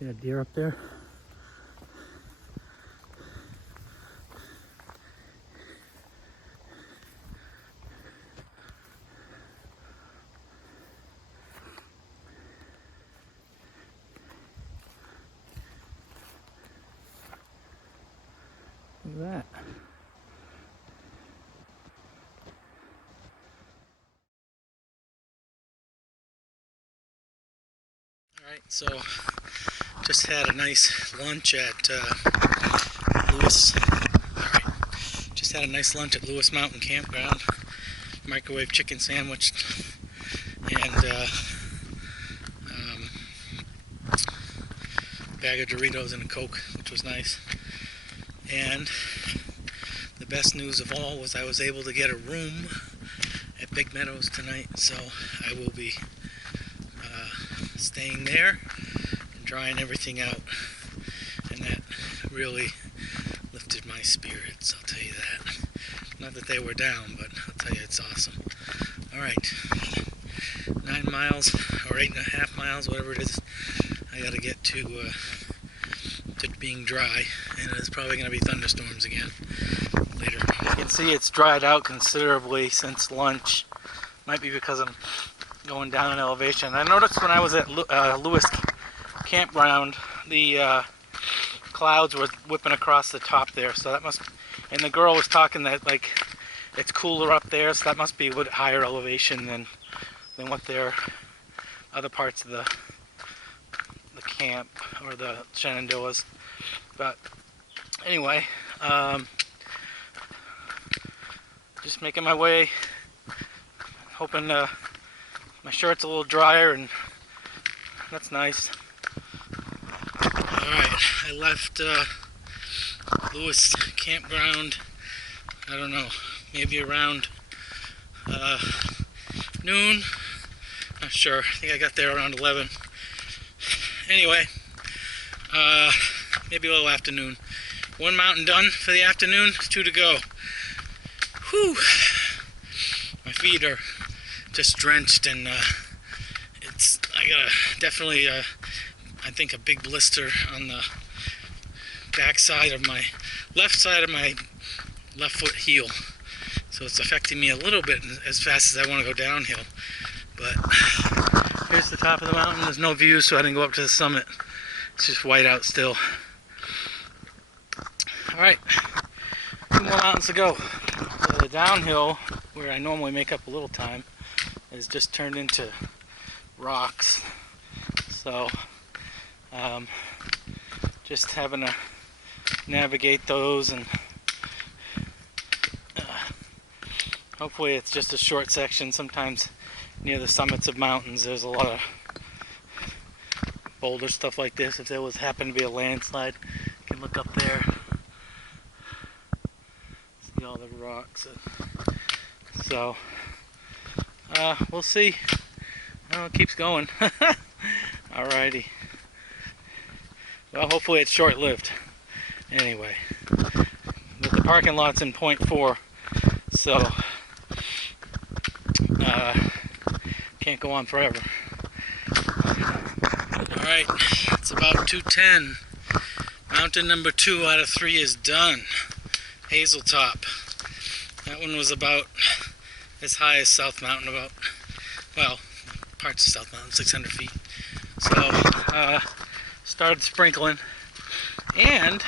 Yeah, deer up there. Look at that. Alright, so just had a nice lunch at Lewis. Alright, just had a nice lunch at Lewis Mountain Campground. Microwave chicken sandwich and bag of Doritos and a Coke, which was nice. And the best news of all was I was able to get a room at Big Meadows tonight, so I will be staying there and drying everything out, and that really lifted my spirits, I'll tell you that. Not that they were down, but I'll tell you it's awesome. Alright, 9 miles or 8.5 miles, whatever it is, I gotta get to being dry, and it's probably gonna be thunderstorms again later. You can see it's dried out considerably since lunch. Might be because I'm going down in elevation. I noticed when I was at Lewis Campground, the clouds were whipping across the top there, so that must, and the girl was talking that like it's cooler up there, so that must be a higher elevation than what their other parts of the camp or the Shenandoahs. But anyway, just making my way, hoping my shirt's a little drier, and that's nice. Alright, I left Lewis Campground, I don't know, maybe around noon, not sure, I think I got there around 11. Anyway, maybe a little afternoon. 1 mountain done for the afternoon, 2 to go. Whew, my feet are just drenched, and I got definitely I think a big blister on the back side of my left foot heel, so it's affecting me a little bit as fast as I want to go downhill. But here's the top of the mountain. There's no view, so I didn't go up to the summit. It's just white out still. Alright, 2 more mountains to go. So the downhill, where I normally make up a little time, is just turned into rocks. So just having to navigate those, and hopefully it's just a short section. Sometimes near the summits of mountains there's a lot of boulder stuff like this. If there was happen to be a landslide, you can look up there, see all the rocks. So we'll see. Well, it keeps going. Alrighty. Well, hopefully it's short-lived. Anyway, but the parking lot's in 0.4, so can't go on forever. Alright, it's about 2:10. Mountain number 2 out of 3 is done. Hazeltop. That one was about as high as South Mountain, about, well, parts of South Mountain, 600 feet. So, started sprinkling. And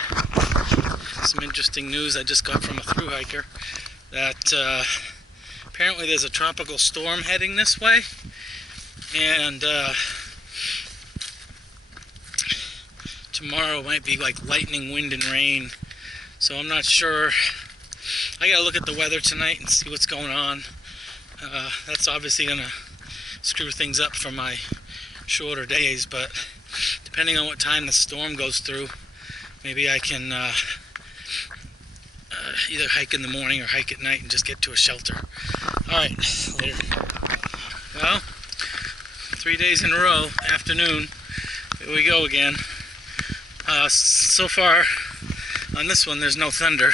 some interesting news I just got from a thru hiker that apparently there's a tropical storm heading this way, and tomorrow might be like lightning, wind, and rain. So I'm not sure. I gotta look at the weather tonight and see what's going on. That's obviously gonna screw things up for my shorter days, but depending on what time the storm goes through, maybe I can either hike in the morning or hike at night and just get to a shelter. Alright, later. Well, 3 days in a row, afternoon, here we go again. So far on this one there's no thunder,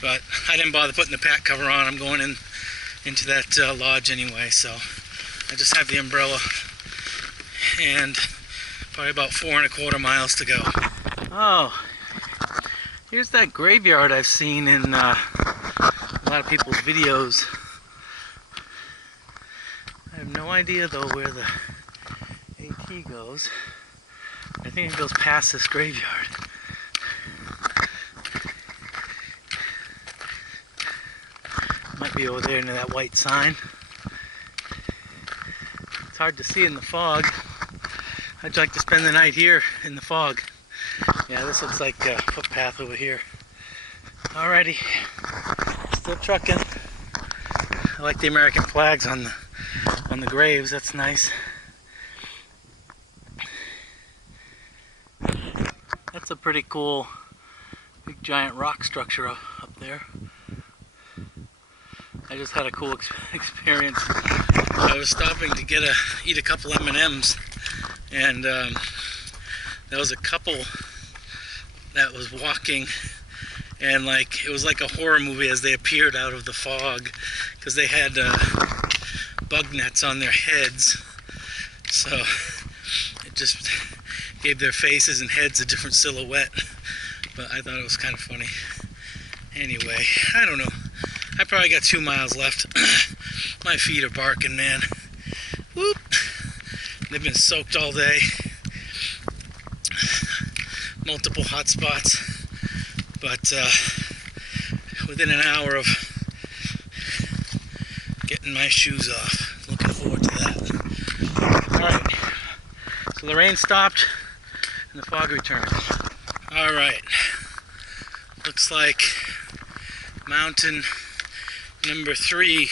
but I didn't bother putting the pack cover on. I'm going into that lodge anyway, so I just have the umbrella, and probably about 4.25 miles to go. Oh, here's that graveyard I've seen in a lot of people's videos. I have no idea though where the AT goes. I think think it goes past this graveyard. Might be over there near that white sign. It's hard to see in the fog. I'd like to spend the night here in the fog. Yeah, this looks like a footpath over here. Alrighty, still trucking. I like the American flags on the graves. That's nice. That's a pretty cool big giant rock structure up there. I just had a cool experience. I was stopping to eat a couple M&Ms, and there was a couple that was walking, and like it was like a horror movie as they appeared out of the fog, because they had bug nets on their heads, so it just gave their faces and heads a different silhouette. But I thought it was kind of funny. Anyway, I don't know. I probably got 2 miles left. My feet are barking, man. Whoop. They've been soaked all day. Multiple hot spots. But within an hour of getting my shoes off. Looking forward to that. Alright. So the rain stopped and the fog returned. Alright. Looks like mountain number 3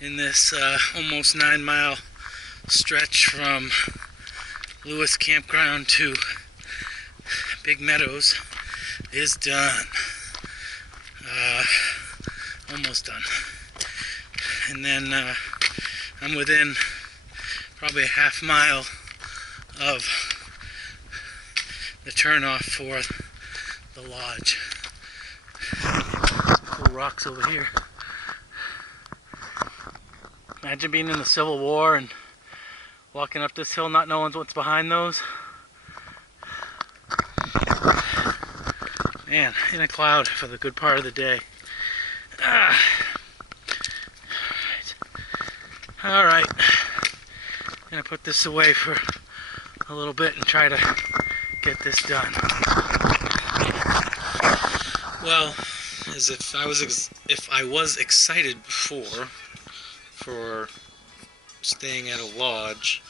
in this almost 9-mile stretch from Lewis Campground to Big Meadows is done. Almost done. And then I'm within probably a half mile of the turnoff for the lodge. Cool rocks over here. Imagine being in the Civil War and walking up this hill not knowing what's behind those. Man, in a cloud for the good part of the day. Alright. I'm gonna put this away for a little bit and try to get this done. Well, as if I was excited before for staying at a lodge,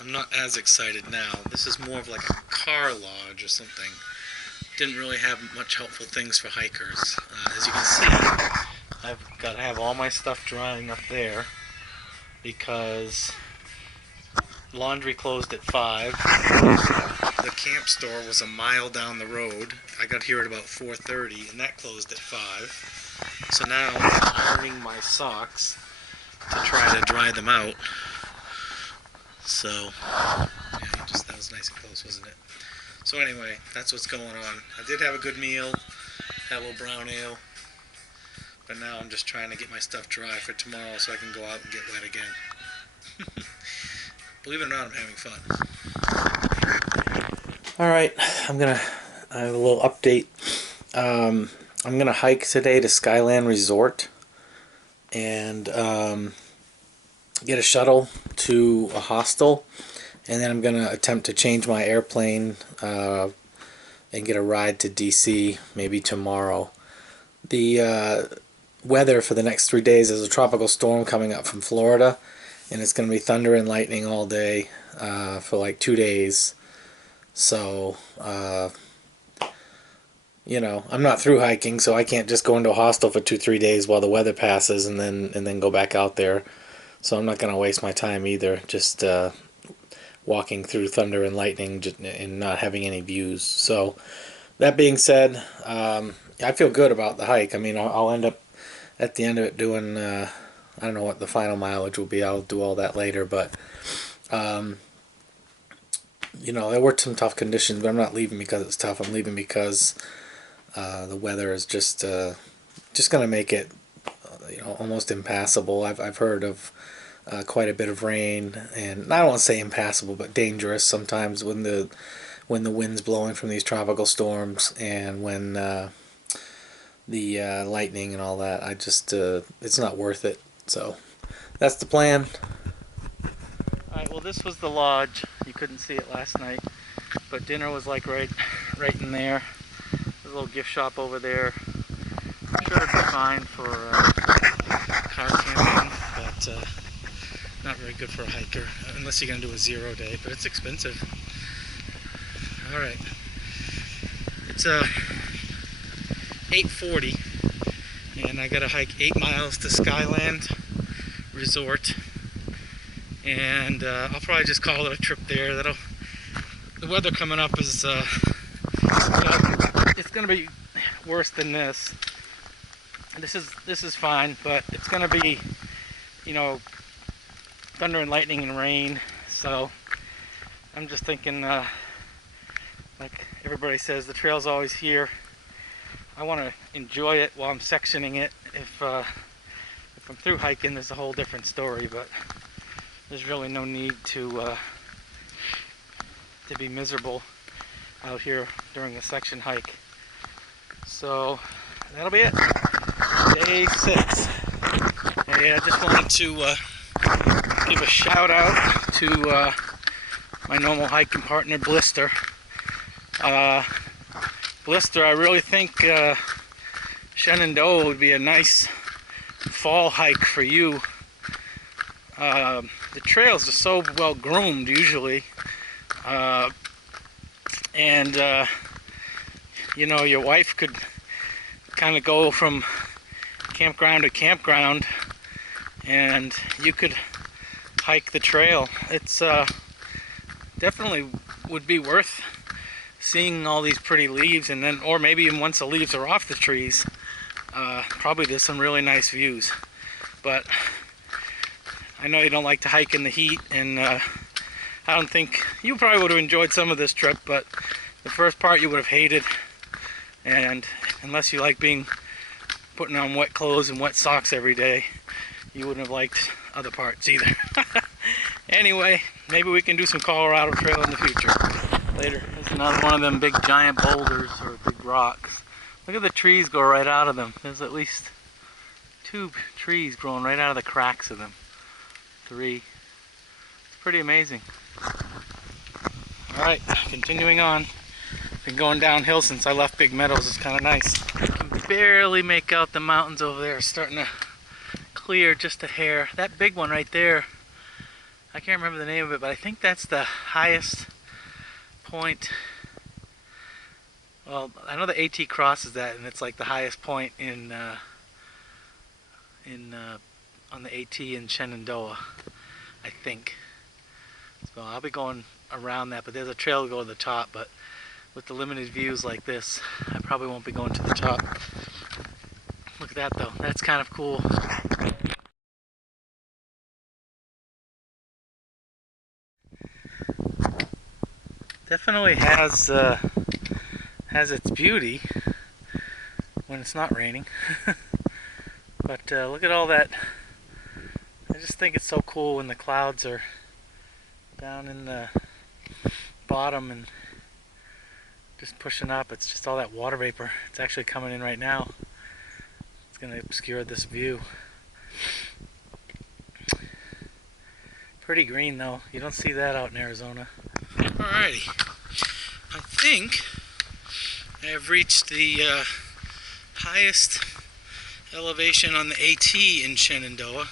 I'm not as excited now. This is more of like a car lodge or something. Didn't really have much helpful things for hikers. As you can see, I've got to have all my stuff drying up there because laundry closed at 5. The camp store was a mile down the road. I got here at about 4:30 and that closed at 5. So now I'm ironing my socks to try to dry them out. So, yeah, that was nice and close, wasn't it? So anyway, that's what's going on. I did have a good meal, had a little brown ale, but now I'm just trying to get my stuff dry for tomorrow so I can go out and get wet again. Believe it or not, I'm having fun. Alright, I have a little update. I'm going to hike today to Skyland Resort and get a shuttle to a hostel, and then I'm going to attempt to change my airplane and get a ride to DC maybe tomorrow. The weather for the next 3 days is a tropical storm coming up from Florida, and it's going to be thunder and lightning all day for like 2 days. So you know, I'm not through hiking, so I can't just go into a hostel for 2-3 days while the weather passes and then go back out there. So I'm not going to waste my time either, just walking through thunder and lightning and not having any views. So that being said, I feel good about the hike. I mean, I'll end up at the end of it doing, I don't know what the final mileage will be. I'll do all that later, but you know, there were some tough conditions, but I'm not leaving because it's tough. I'm leaving because the weather is just going to make it, you know, almost impassable. I've heard of quite a bit of rain, and I don't want to say impassable, but dangerous sometimes when the wind's blowing from these tropical storms and when the lightning and all that. I just it's not worth it. So that's the plan. Alright, well, this was the lodge. You couldn't see it last night. but dinner was like right in there. There's a little gift shop over there. I'm sure it'd be fine for car camping, but not very good for a hiker unless you're gonna do a 0 day. But it's expensive. All right, it's 8:40, and I gotta hike 8 miles to Skyland Resort, and I'll probably just call it a trip there. The weather coming up is it's gonna be worse than this. This is fine, but it's gonna be, you know, thunder and lightning and rain. So I'm just thinking, like everybody says, the trail's always here. I want to enjoy it while I'm sectioning it. If I'm through hiking, there's a whole different story, but there's really no need to be miserable out here during a section hike. So that'll be it. Day 6. Hey, I just wanted to give a shout out to my normal hiking partner, Blister. Blister, I really think Shenandoah would be a nice fall hike for you. The trails are so well groomed usually, and you know, your wife could kind of go from campground to campground, and you could hike the trail. It's definitely would be worth seeing all these pretty leaves, and then, or maybe even once the leaves are off the trees, probably there's some really nice views. But I know you don't like to hike in the heat, and I don't think you probably would have enjoyed some of this trip, but the first part you would have hated, and unless you like putting on wet clothes and wet socks every day, you wouldn't have liked other parts either. Anyway, maybe we can do some Colorado Trail in the future. Later. There's another one of them big giant boulders or big rocks. Look at the trees go right out of them. There's at least 2 trees growing right out of the cracks of them. 3. It's pretty amazing. Alright, continuing on. Been going downhill since I left Big Meadows. It's kind of nice. I can barely make out the mountains over there. It's starting to clear just a hair. That big one right there, I can't remember the name of it, but I think that's the highest point. Well, I know the AT crosses that, and it's like the highest point on the AT in Shenandoah, I think. So I'll be going around that, but there's a trail to go to the top, but with the limited views like this, I probably won't be going to the top. Look at that though, that's kind of cool. Definitely has its beauty when it's not raining. But look at all that. I just think it's so cool when the clouds are down in the bottom and just pushing up. It's just all that water vapor. It's actually coming in right now. It's going to obscure this view. Pretty green though. You don't see that out in Arizona. Alrighty. I think I have reached the highest elevation on the AT in Shenandoah.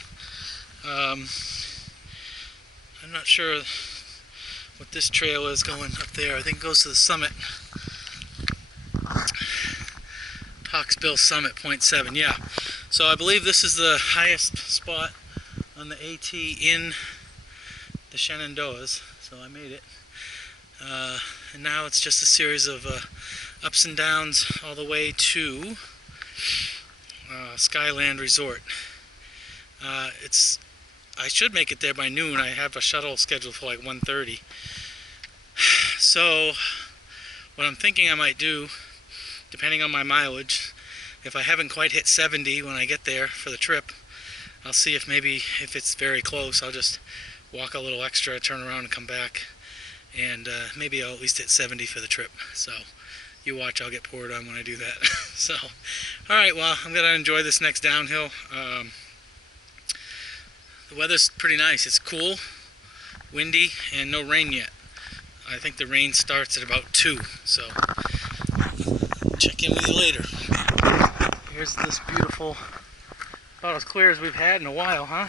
I'm not sure what this trail is going up there. I think it goes to the summit. Hawksbill Summit, 0.7, yeah. So I believe this is the highest spot on the AT in the Shenandoahs. So I made it. And now it's just a series of ups and downs all the way to Skyland Resort. I should make it there by noon. I have a shuttle scheduled for like 1:30. So what I'm thinking I might do, depending on my mileage, if I haven't quite hit 70 when I get there for the trip, I'll see if maybe if it's very close, I'll just walk a little extra, turn around and come back, and maybe I'll at least hit 70 for the trip. So you watch, I'll get poured on when I do that. So, alright, well, I'm going to enjoy this next downhill. The weather's pretty nice. It's cool, windy, and no rain yet. I think the rain starts at about 2, so check in with you later. Here's this beautiful, about as clear as we've had in a while, huh?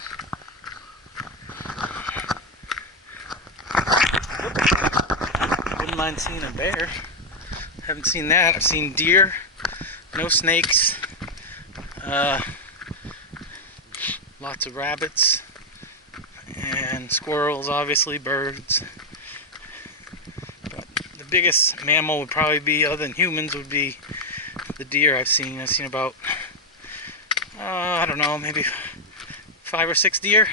Wouldn't mind seeing a bear. Haven't seen that. I've seen deer, no snakes, lots of rabbits, and squirrels, obviously, birds. But the biggest mammal would probably be, other than humans, would be the deer I've seen. I've seen about, I don't know, maybe 5 or 6 deer.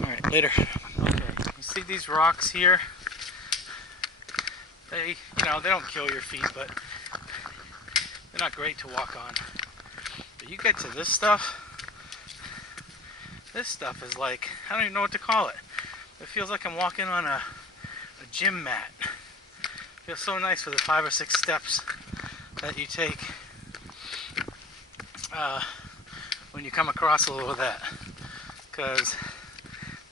Alright, later. Okay, you see these rocks here? They, they don't kill your feet, but they're not great to walk on. But you get to this stuff. This stuff is like, I don't even know what to call it. It feels like I'm walking on a gym mat. It feels so nice for the 5 or 6 steps that you take when you come across a little of that. Because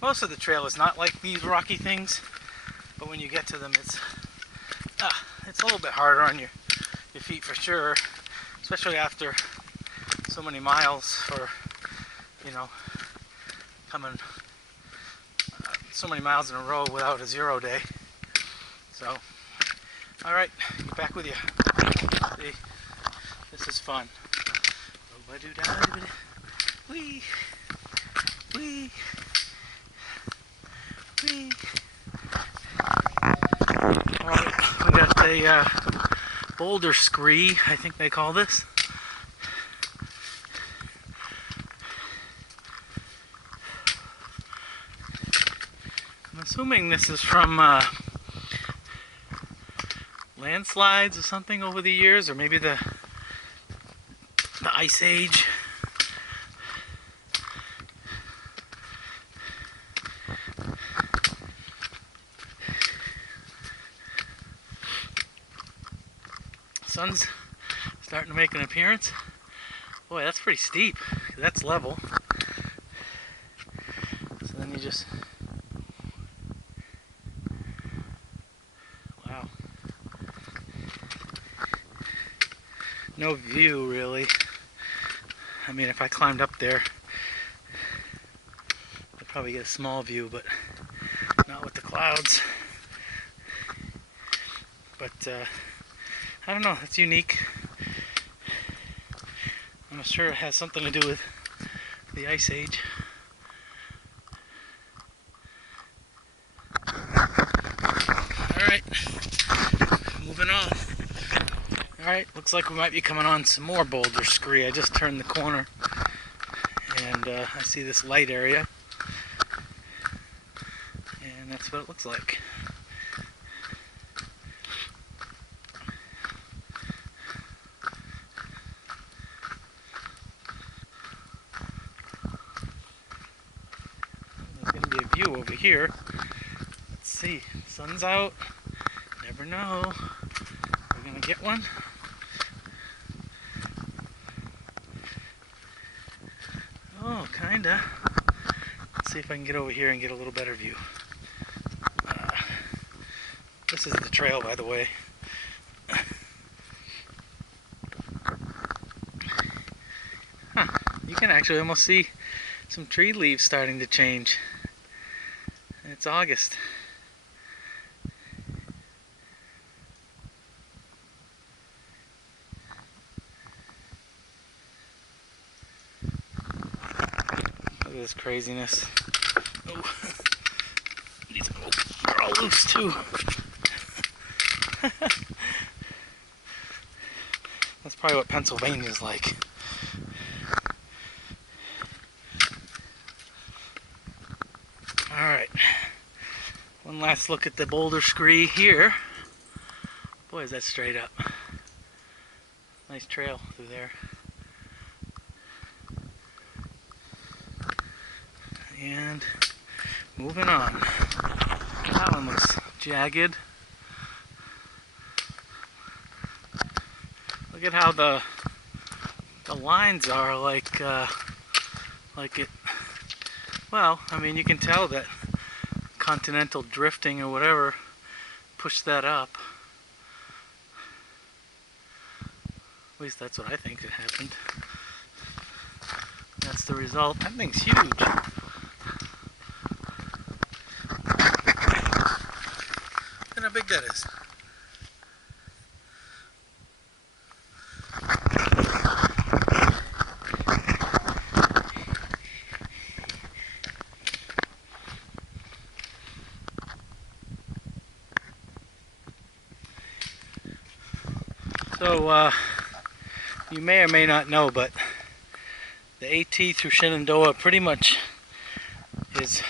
most of the trail is not like these rocky things, but when you get to them, it's a little bit harder on your feet for sure, especially after so many miles for, coming so many miles in a row without a 0 day. So, alright, back with you. See, this is fun. Wee, wee, wee. Alright, we got a boulder scree, I think they call this. I'm assuming this is from landslides or something over the years, or maybe the Ice Age. Sun's starting to make an appearance. Boy, that's pretty steep. That's level. So then you just... Wow. No view, really. I mean, if I climbed up there, I'd probably get a small view, but not with the clouds. But, I don't know, it's unique. I'm sure it has something to do with the Ice Age. Alright, moving on. Alright, looks like we might be coming on some more boulder scree. I just turned the corner and I see this light area. And that's what it looks like. View over here. Let's see. Sun's out. Never know. We're gonna get one. Oh, kinda. Let's see if I can get over here and get a little better view. This is the trail, by the way. Huh. You can actually almost see some tree leaves starting to change. It's August. Look at this craziness. Oh. They're all loose too. That's probably what Pennsylvania's like. Alright. One last look at the boulder scree here. Boy, is that straight up. Nice trail through there. And moving on. That one looks jagged. Look at how the lines are like it. Well, I mean, you can tell that continental drifting or whatever push that up. At least that's what I think it happened. That's the result. That thing's huge. Look at how big that is. So, you may or may not know, but the AT through Shenandoah pretty much is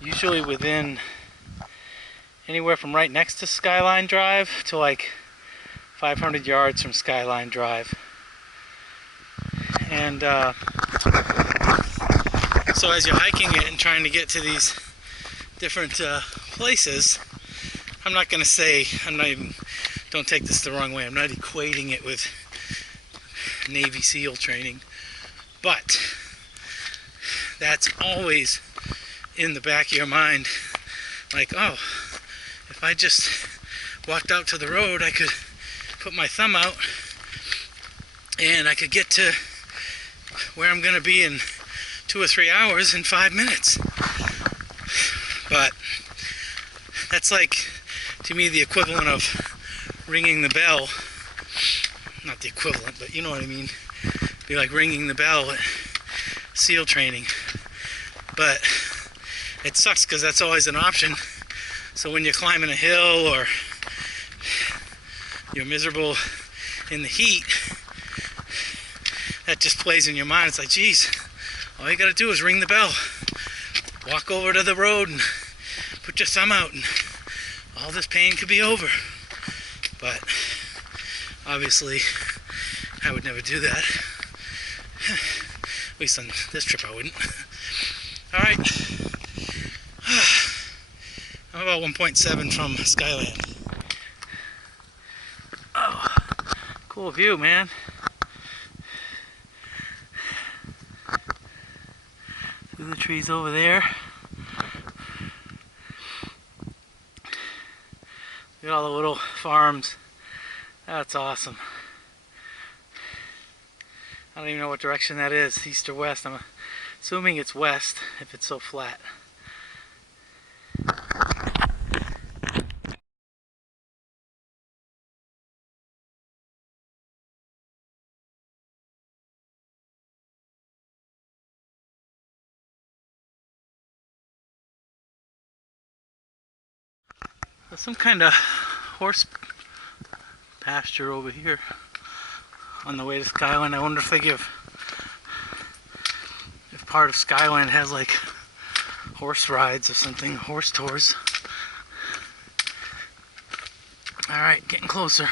usually within anywhere from right next to Skyline Drive to like 500 yards from Skyline Drive. And so as you're hiking it and trying to get to these different places, I'm not going to say, don't take this the wrong way, I'm not equating it with Navy SEAL training, but that's always in the back of your mind, like, oh, if I just walked out to the road, I could put my thumb out and I could get to where I'm going to be in 2 or 3 hours in 5 minutes. But that's like, to me, the equivalent of ringing the bell. Not the equivalent, but you know what I mean. Be like ringing the bell at SEAL training. But it sucks because that's always an option. So when you're climbing a hill or you're miserable in the heat, that just plays in your mind. It's like, geez, all you gotta do is ring the bell. Walk over to the road and put your thumb out and all this pain could be over. But obviously, I would never do that. At least on this trip I wouldn't. Alright. I'm about 1.7 from Skyland. Oh, cool view, man. Through the trees over there. Look at all the little farms. That's awesome. I don't even know what direction that is, east or west. I'm assuming it's west if it's so flat. There's some kind of horse pasture over here on the way to Skyline. I wonder if they give, if part of Skyline has like horse rides or something, horse tours. Alright, getting closer.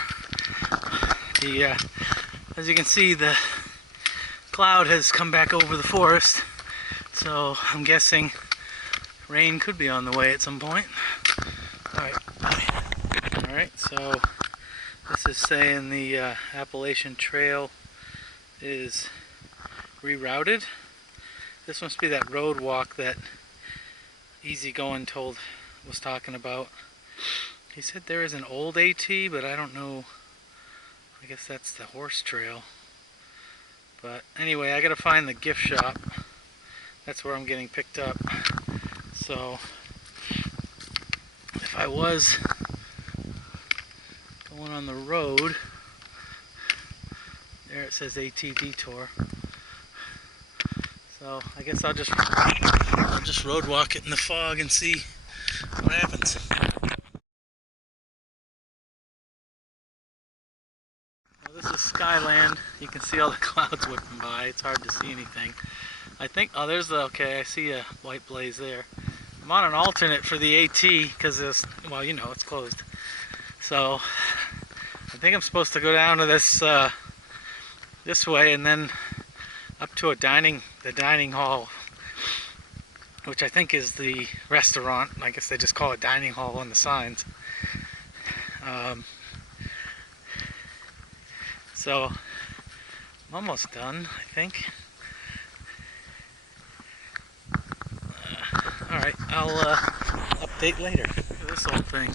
As you can see, the cloud has come back over the forest, so I'm guessing rain could be on the way at some point. Alright, so this is saying the Appalachian Trail is rerouted. This must be that road walk that Easygoing was talking about. He said there is an old AT, but I don't know. I guess that's the horse trail. But anyway, I gotta find the gift shop. That's where I'm getting picked up. So if I was going on the road, there it says AT Detour. So I guess I'll just road walk it in the fog and see what happens. Well, this is Skyland. You can see all the clouds whipping by. It's hard to see anything. I think, oh, there's the, okay, I see a white blaze there. I'm on an alternate for the AT because it's, well, you know, it's closed. So I think I'm supposed to go down to this this way and then up to the dining hall, which I think is the restaurant. I guess they just call it dining hall on the signs. So I'm almost done, I think. Alright, I'll update later. Look at this old thing.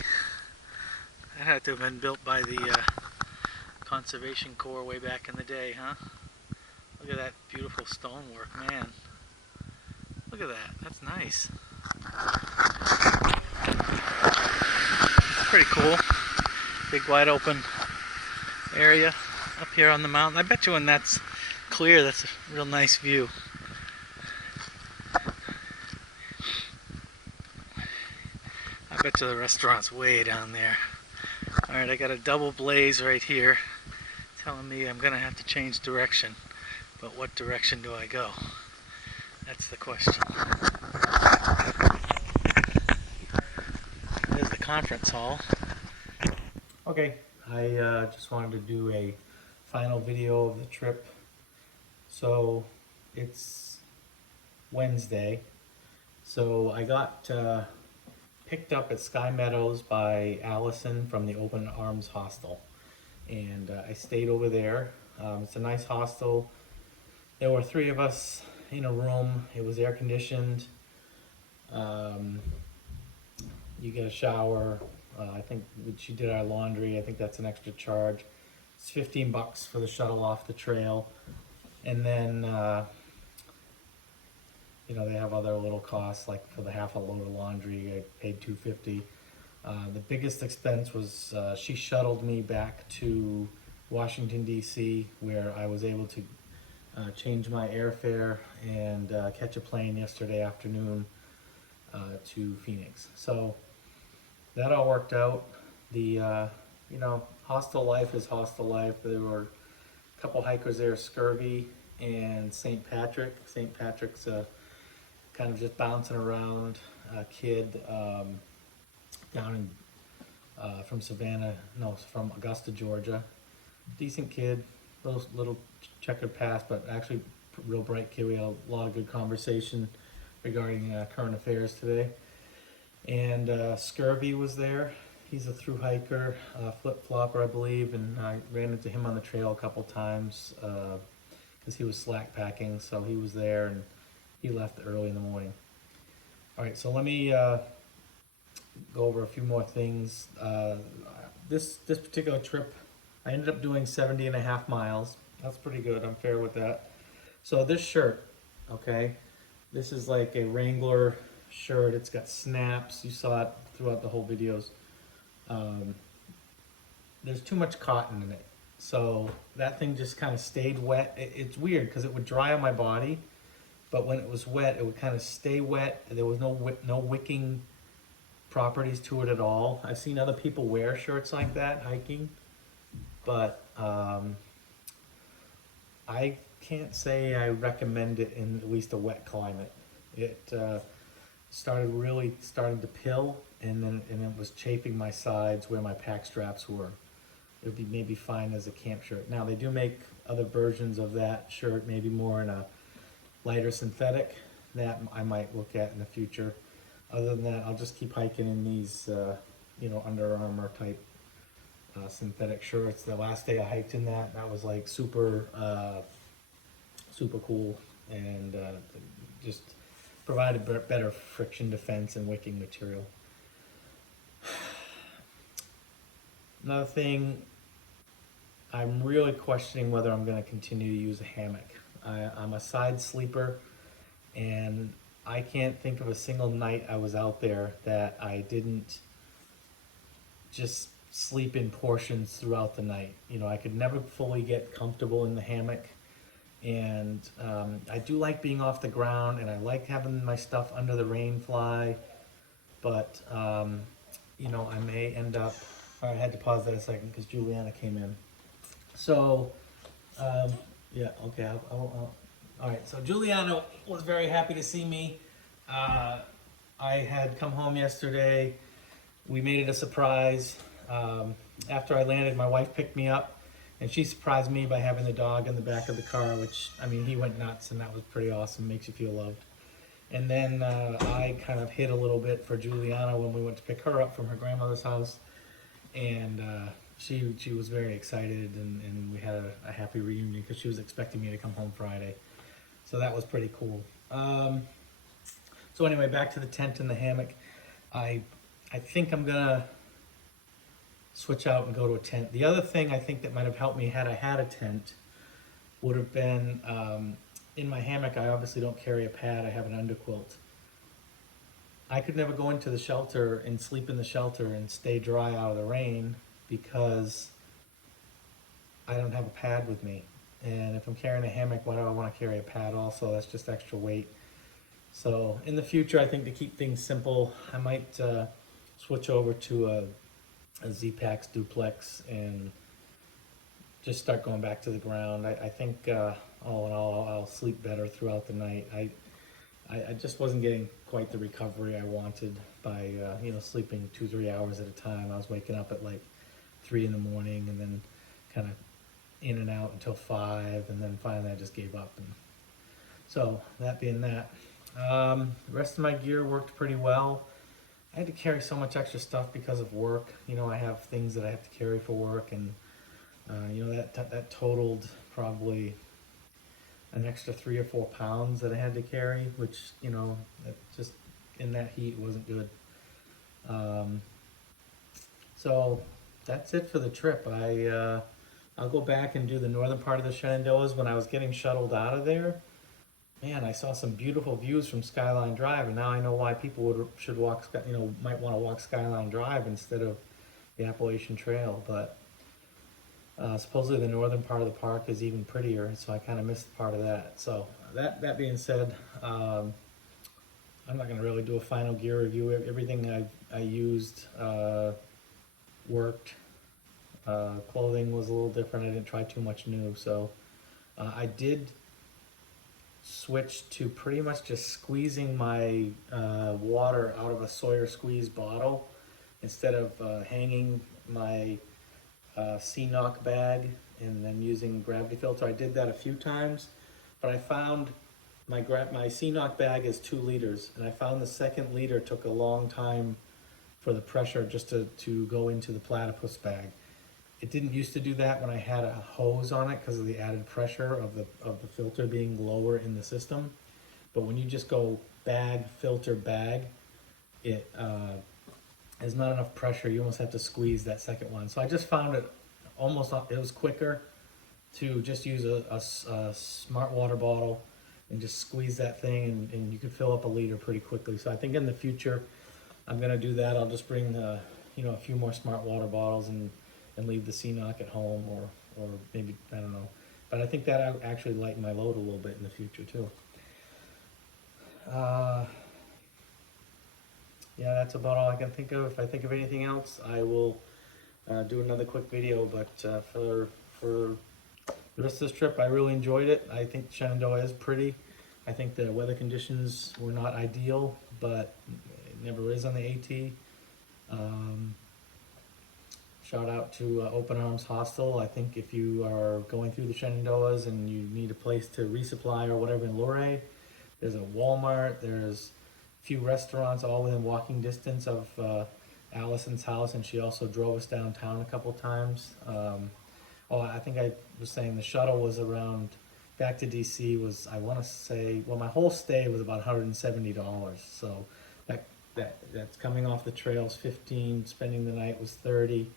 had to have been built by the Conservation Corps way back in the day, huh? Look at that beautiful stonework, man. Look at that. That's nice. Pretty cool. Big wide open area up here on the mountain. I bet you when that's clear, that's a real nice view. I bet you the restaurant's way down there. Alright, I got a double blaze right here telling me I'm gonna have to change direction. But what direction do I go? That's the question. There's the conference hall. Okay, I just wanted to do a final video of the trip. So it's Wednesday. So I got picked up at Sky Meadows by Allison from the Open Arms Hostel. And I stayed over there. It's a nice hostel. There were 3 of us in a room. It was air conditioned. You get a shower. I think she did our laundry. I think that's an extra charge. It's $15 for the shuttle off the trail. And then, you know, they have other little costs, like for the half a load of laundry, I paid $2.50. The biggest expense was she shuttled me back to Washington, D.C., where I was able to change my airfare and catch a plane yesterday afternoon to Phoenix. So that all worked out. The you know, hostel life is hostel life. There were a couple hikers there, Scurvy and St. Patrick. St. Patrick's kind of just bouncing around kid down in from Savannah, no, from Augusta, Georgia. Decent kid, little checkered past, but actually real bright kid. We had a lot of good conversation regarding current affairs today. And Scurvy was there. He's a through hiker, flip-flopper, I believe, and I ran into him on the trail a couple times because he was slack packing, so he was there and he left early in the morning. All right, so let me go over a few more things. This particular trip, I ended up doing 70.5 miles. That's pretty good. I'm fair with that. So this shirt, okay, this is like a Wrangler shirt. It's got snaps. You saw it throughout the whole videos. There's too much cotton in it, so that thing just kind of stayed wet. It's weird because it would dry on my body, but when it was wet, it would kind of stay wet. There was no wicking properties to it at all. I've seen other people wear shirts like that hiking, but I can't say I recommend it in at least a wet climate. It started to pill, and it was chafing my sides where my pack straps were. It would be maybe fine as a camp shirt. Now they do make other versions of that shirt, maybe more in a lighter synthetic, that I might look at in the future. Other than that, I'll just keep hiking in these, you know, Under Armour type synthetic shirts. The last day I hiked in that was like super cool, and just provided better friction defense and wicking material. Another thing, I'm really questioning whether I'm going to continue to use a hammock. I'm a side sleeper, and I can't think of a single night I was out there that I didn't just sleep in portions throughout the night. You know, I could never fully get comfortable in the hammock, and I do like being off the ground, and I like having my stuff under the rain fly, but you know, I may end up, I had to pause that a second because Juliana came in. So yeah, okay, all right, so Juliana was very happy to see me. I had come home yesterday. We made it a surprise. After I landed, my wife picked me up, and she surprised me by having the dog in the back of the car, which, I mean, he went nuts, and that was pretty awesome. Makes you feel loved. And then I kind of hid a little bit for Juliana when we went to pick her up from her grandmother's house, and she was very excited, and we had a happy reunion because she was expecting me to come home Friday. So that was pretty cool. So anyway, back to the tent and the hammock. I think I'm gonna switch out and go to a tent. The other thing I think that might have helped me had I had a tent would have been, in my hammock, I obviously don't carry a pad, I have an underquilt. I could never go into the shelter and sleep in the shelter and stay dry out of the rain because I don't have a pad with me. And if I'm carrying a hammock, why do I want to carry a pad also? That's just extra weight. So in the future, I think to keep things simple, I might switch over to a Z-Pax duplex and just start going back to the ground. I think all in all, I'll sleep better throughout the night. I just wasn't getting quite the recovery I wanted by sleeping 2-3 hours at a time. I was waking up at like 3 in the morning and then kind of in and out until 5, and then finally I just gave up. And so that being that, the rest of my gear worked pretty well. I had to carry so much extra stuff because of work. I have things that I have to carry for work, and that totaled probably an extra 3 or 4 pounds that I had to carry, which that just in that heat wasn't good. So that's it for the trip. I'll go back and do the northern part of the Shenandoahs. When I was getting shuttled out of there, man, I saw some beautiful views from Skyline Drive, and now I know why people might want to walk Skyline Drive instead of the Appalachian Trail. But supposedly the northern part of the park is even prettier, so I kind of missed part of that. So that being said, I'm not going to really do a final gear review. Everything I used worked. Clothing was a little different. I didn't try too much new, so I did switch to pretty much just squeezing my water out of a Sawyer squeeze bottle instead of hanging my C-Knock bag and then using gravity filter. I did that a few times, but I found my C-Knock bag is 2 liters, and I found the second liter took a long time for the pressure just to go into the platypus bag. It didn't used to do that when I had a hose on it because of the added pressure of the filter being lower in the system. But when you just go bag, filter, bag, it there's not enough pressure. You almost have to squeeze that second one. So I just found it was quicker to just use a smart water bottle and just squeeze that thing, and you could fill up a liter pretty quickly. So I think in the future I'm gonna do that. I'll just bring a few more smart water bottles and leave the C-Knock at home, or maybe, I don't know. But I think that actually lighten my load a little bit in the future too. Yeah, that's about all I can think of. If I think of anything else, I will do another quick video. But for the rest of this trip, I really enjoyed it. I think Shenandoah is pretty. I think the weather conditions were not ideal, but it never is on the AT. Shout out to Open Arms Hostel. I think if you are going through the Shenandoahs and you need a place to resupply or whatever in Luray, there's a Walmart, there's a few restaurants all within walking distance of Allison's house, and she also drove us downtown a couple times. I think I was saying the shuttle was around, back to DC was, I want to say, well, my whole stay was about $170. So that's coming off the trails, 15, spending the night was 30.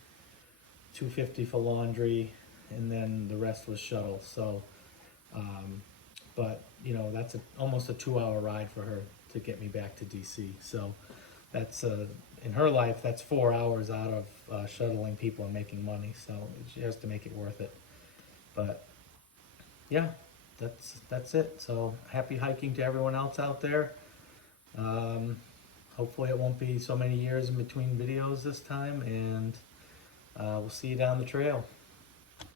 $250 for laundry, and then the rest was shuttle. So, but that's almost a 2-hour ride for her to get me back to DC. So that's in her life, that's 4 hours out of shuttling people and making money. So she has to make it worth it. But yeah, that's it. So happy hiking to everyone else out there. Hopefully it won't be so many years in between videos this time, and we'll see you down the trail.